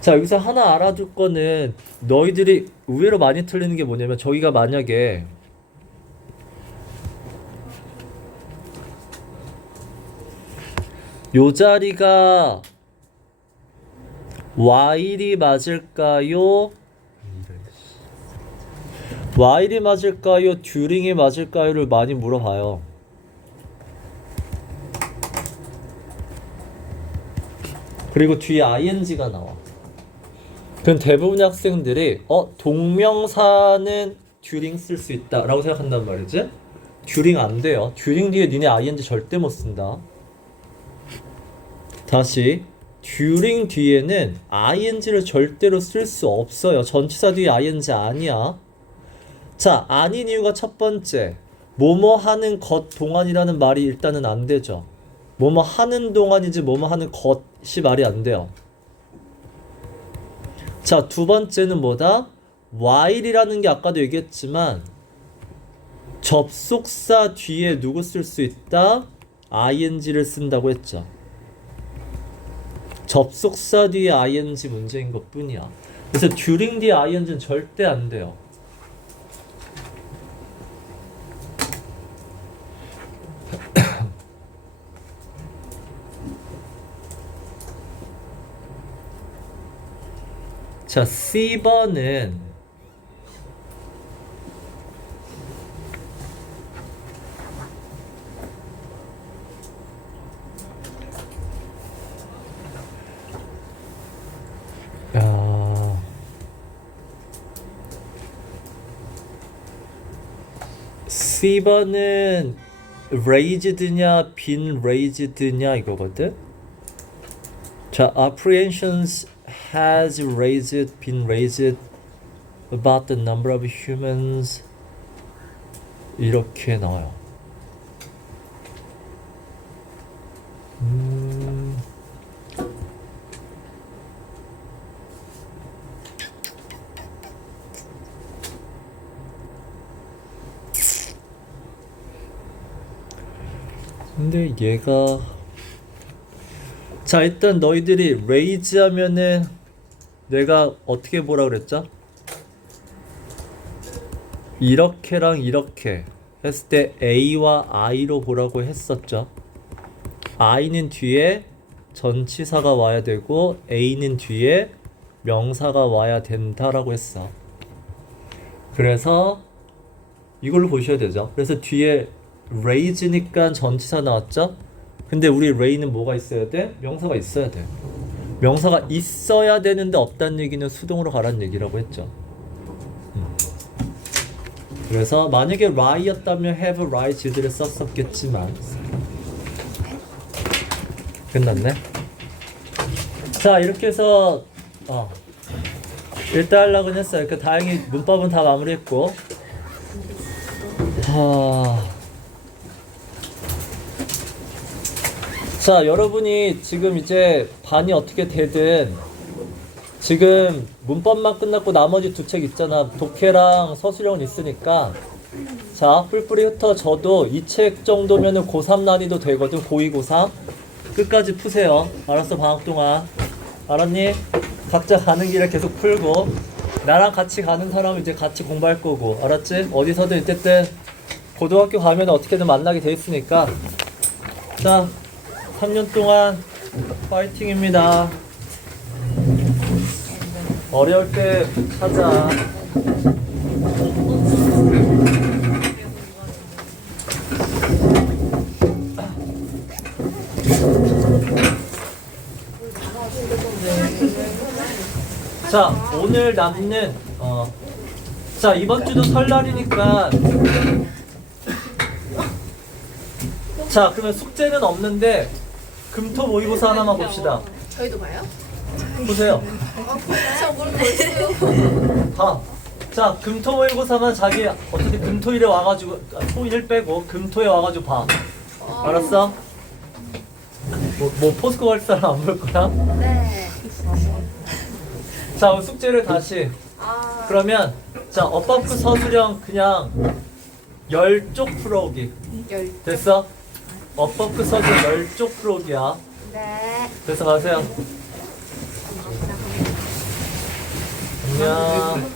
자, 여기서 하나 알아둘 거는 너희들이 의외로 많이 틀리는 게 뭐냐면 저희가 만약에 요 자리가 while이 맞을까요? while이 맞을까요? during이 맞을까요를 많이 물어봐요. 그리고 뒤에 ing가 나와. 그럼 대부분의 학생들이 동명사는 during 쓸 수 있다 라고 생각한단 말이지. during 안 돼요. during 뒤에 니네 ing 절대 못 쓴다. 다시 during 뒤에는 ing를 절대로 쓸 수 없어요. 전치사 뒤에 ing 아니야. 자, 아닌 이유가 첫 번째, 뭐뭐 하는 것 동안이라는 말이 일단은 안 되죠. 뭐뭐 하는 동안이지 뭐뭐 하는 것이 말이 안 돼요. 자, 두 번째는 뭐다? while이라는 게 아까도 얘기했지만 접속사 뒤에 누구 쓸 수 있다? ing를 쓴다고 했죠. 접속사 뒤에 ing 문제인 것 뿐이야. 그래서 during 뒤에 ing는 절대 안 돼요. 자, C번은 C번은 raised냐 been raised냐 이거거든. 자, apprehensions has raised been raised about the number of humans 이렇게 나와요. 근데 얘가 자, 일단 너희들이 raise 하면은 내가 어떻게 보라 그랬죠? 이렇게랑 이렇게 했을 때 A와 I로 보라고 했었죠. I는 뒤에 전치사가 와야 되고 A는 뒤에 명사가 와야 된다라고 했어. 그래서 이걸로 보셔야 되죠. 그래서 뒤에 raise니까 전치사 나왔죠? 근데 우리 ray는 뭐가 있어야 돼? 명사가 있어야 돼. 명사가 있어야 되는데 없다는 얘기는 수동으로 가라는 얘기라고 했죠. 그래서 만약에 lie였다면 have ries를 썼었겠지만 끝났네. 자, 이렇게 해서 일단 하려고 했어요. 그 다행히 문법은 다 마무리했고 자, 여러분이 지금 이제 반이 어떻게 되든 지금 문법만 끝났고 나머지 두 책 있잖아. 독해랑 서술형은 있으니까 자, 뿔뿔이 흩어져도 이 책 정도면은 고3 난이도 되거든. 고2, 고3 끝까지 푸세요. 알았어? 방학 동안 알았니? 각자 가는 길에 계속 풀고 나랑 같이 가는 사람은 이제 같이 공부할 거고 알았지? 어디서든 어쨌든 고등학교 가면 어떻게든 만나게 돼 있으니까 자, 3년 동안 파이팅입니다. 어려울 때 찾아. 자, 오늘 남는 자, 이번 주도 설날이니까 자, 그러면 숙제는 없는데 금토 모의고사 하나만 봅시다. 저희도 봐요? 보세요. 저 모르겠어요. 다. 자, 금토모의고사만 자기 어떻게 금토일에 와가지고 토일 빼고 금토에 와가지고 봐. 알았어? 뭐 포스코 할 사람 안 볼 거야? 네. 자, 숙제를 다시. 아. 그러면 자, 엇박구 서술형 그냥 10쪽 풀어오기. 됐어? 엇박구 서술 10쪽 풀어오기야. 네. 됐어, 가세요. 안녕.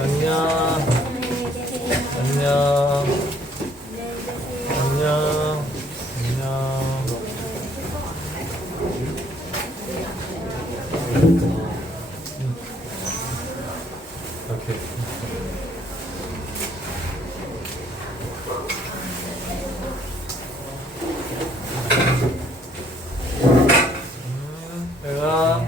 안녕. 안녕. 안녕. 안녕. 오케이. 내가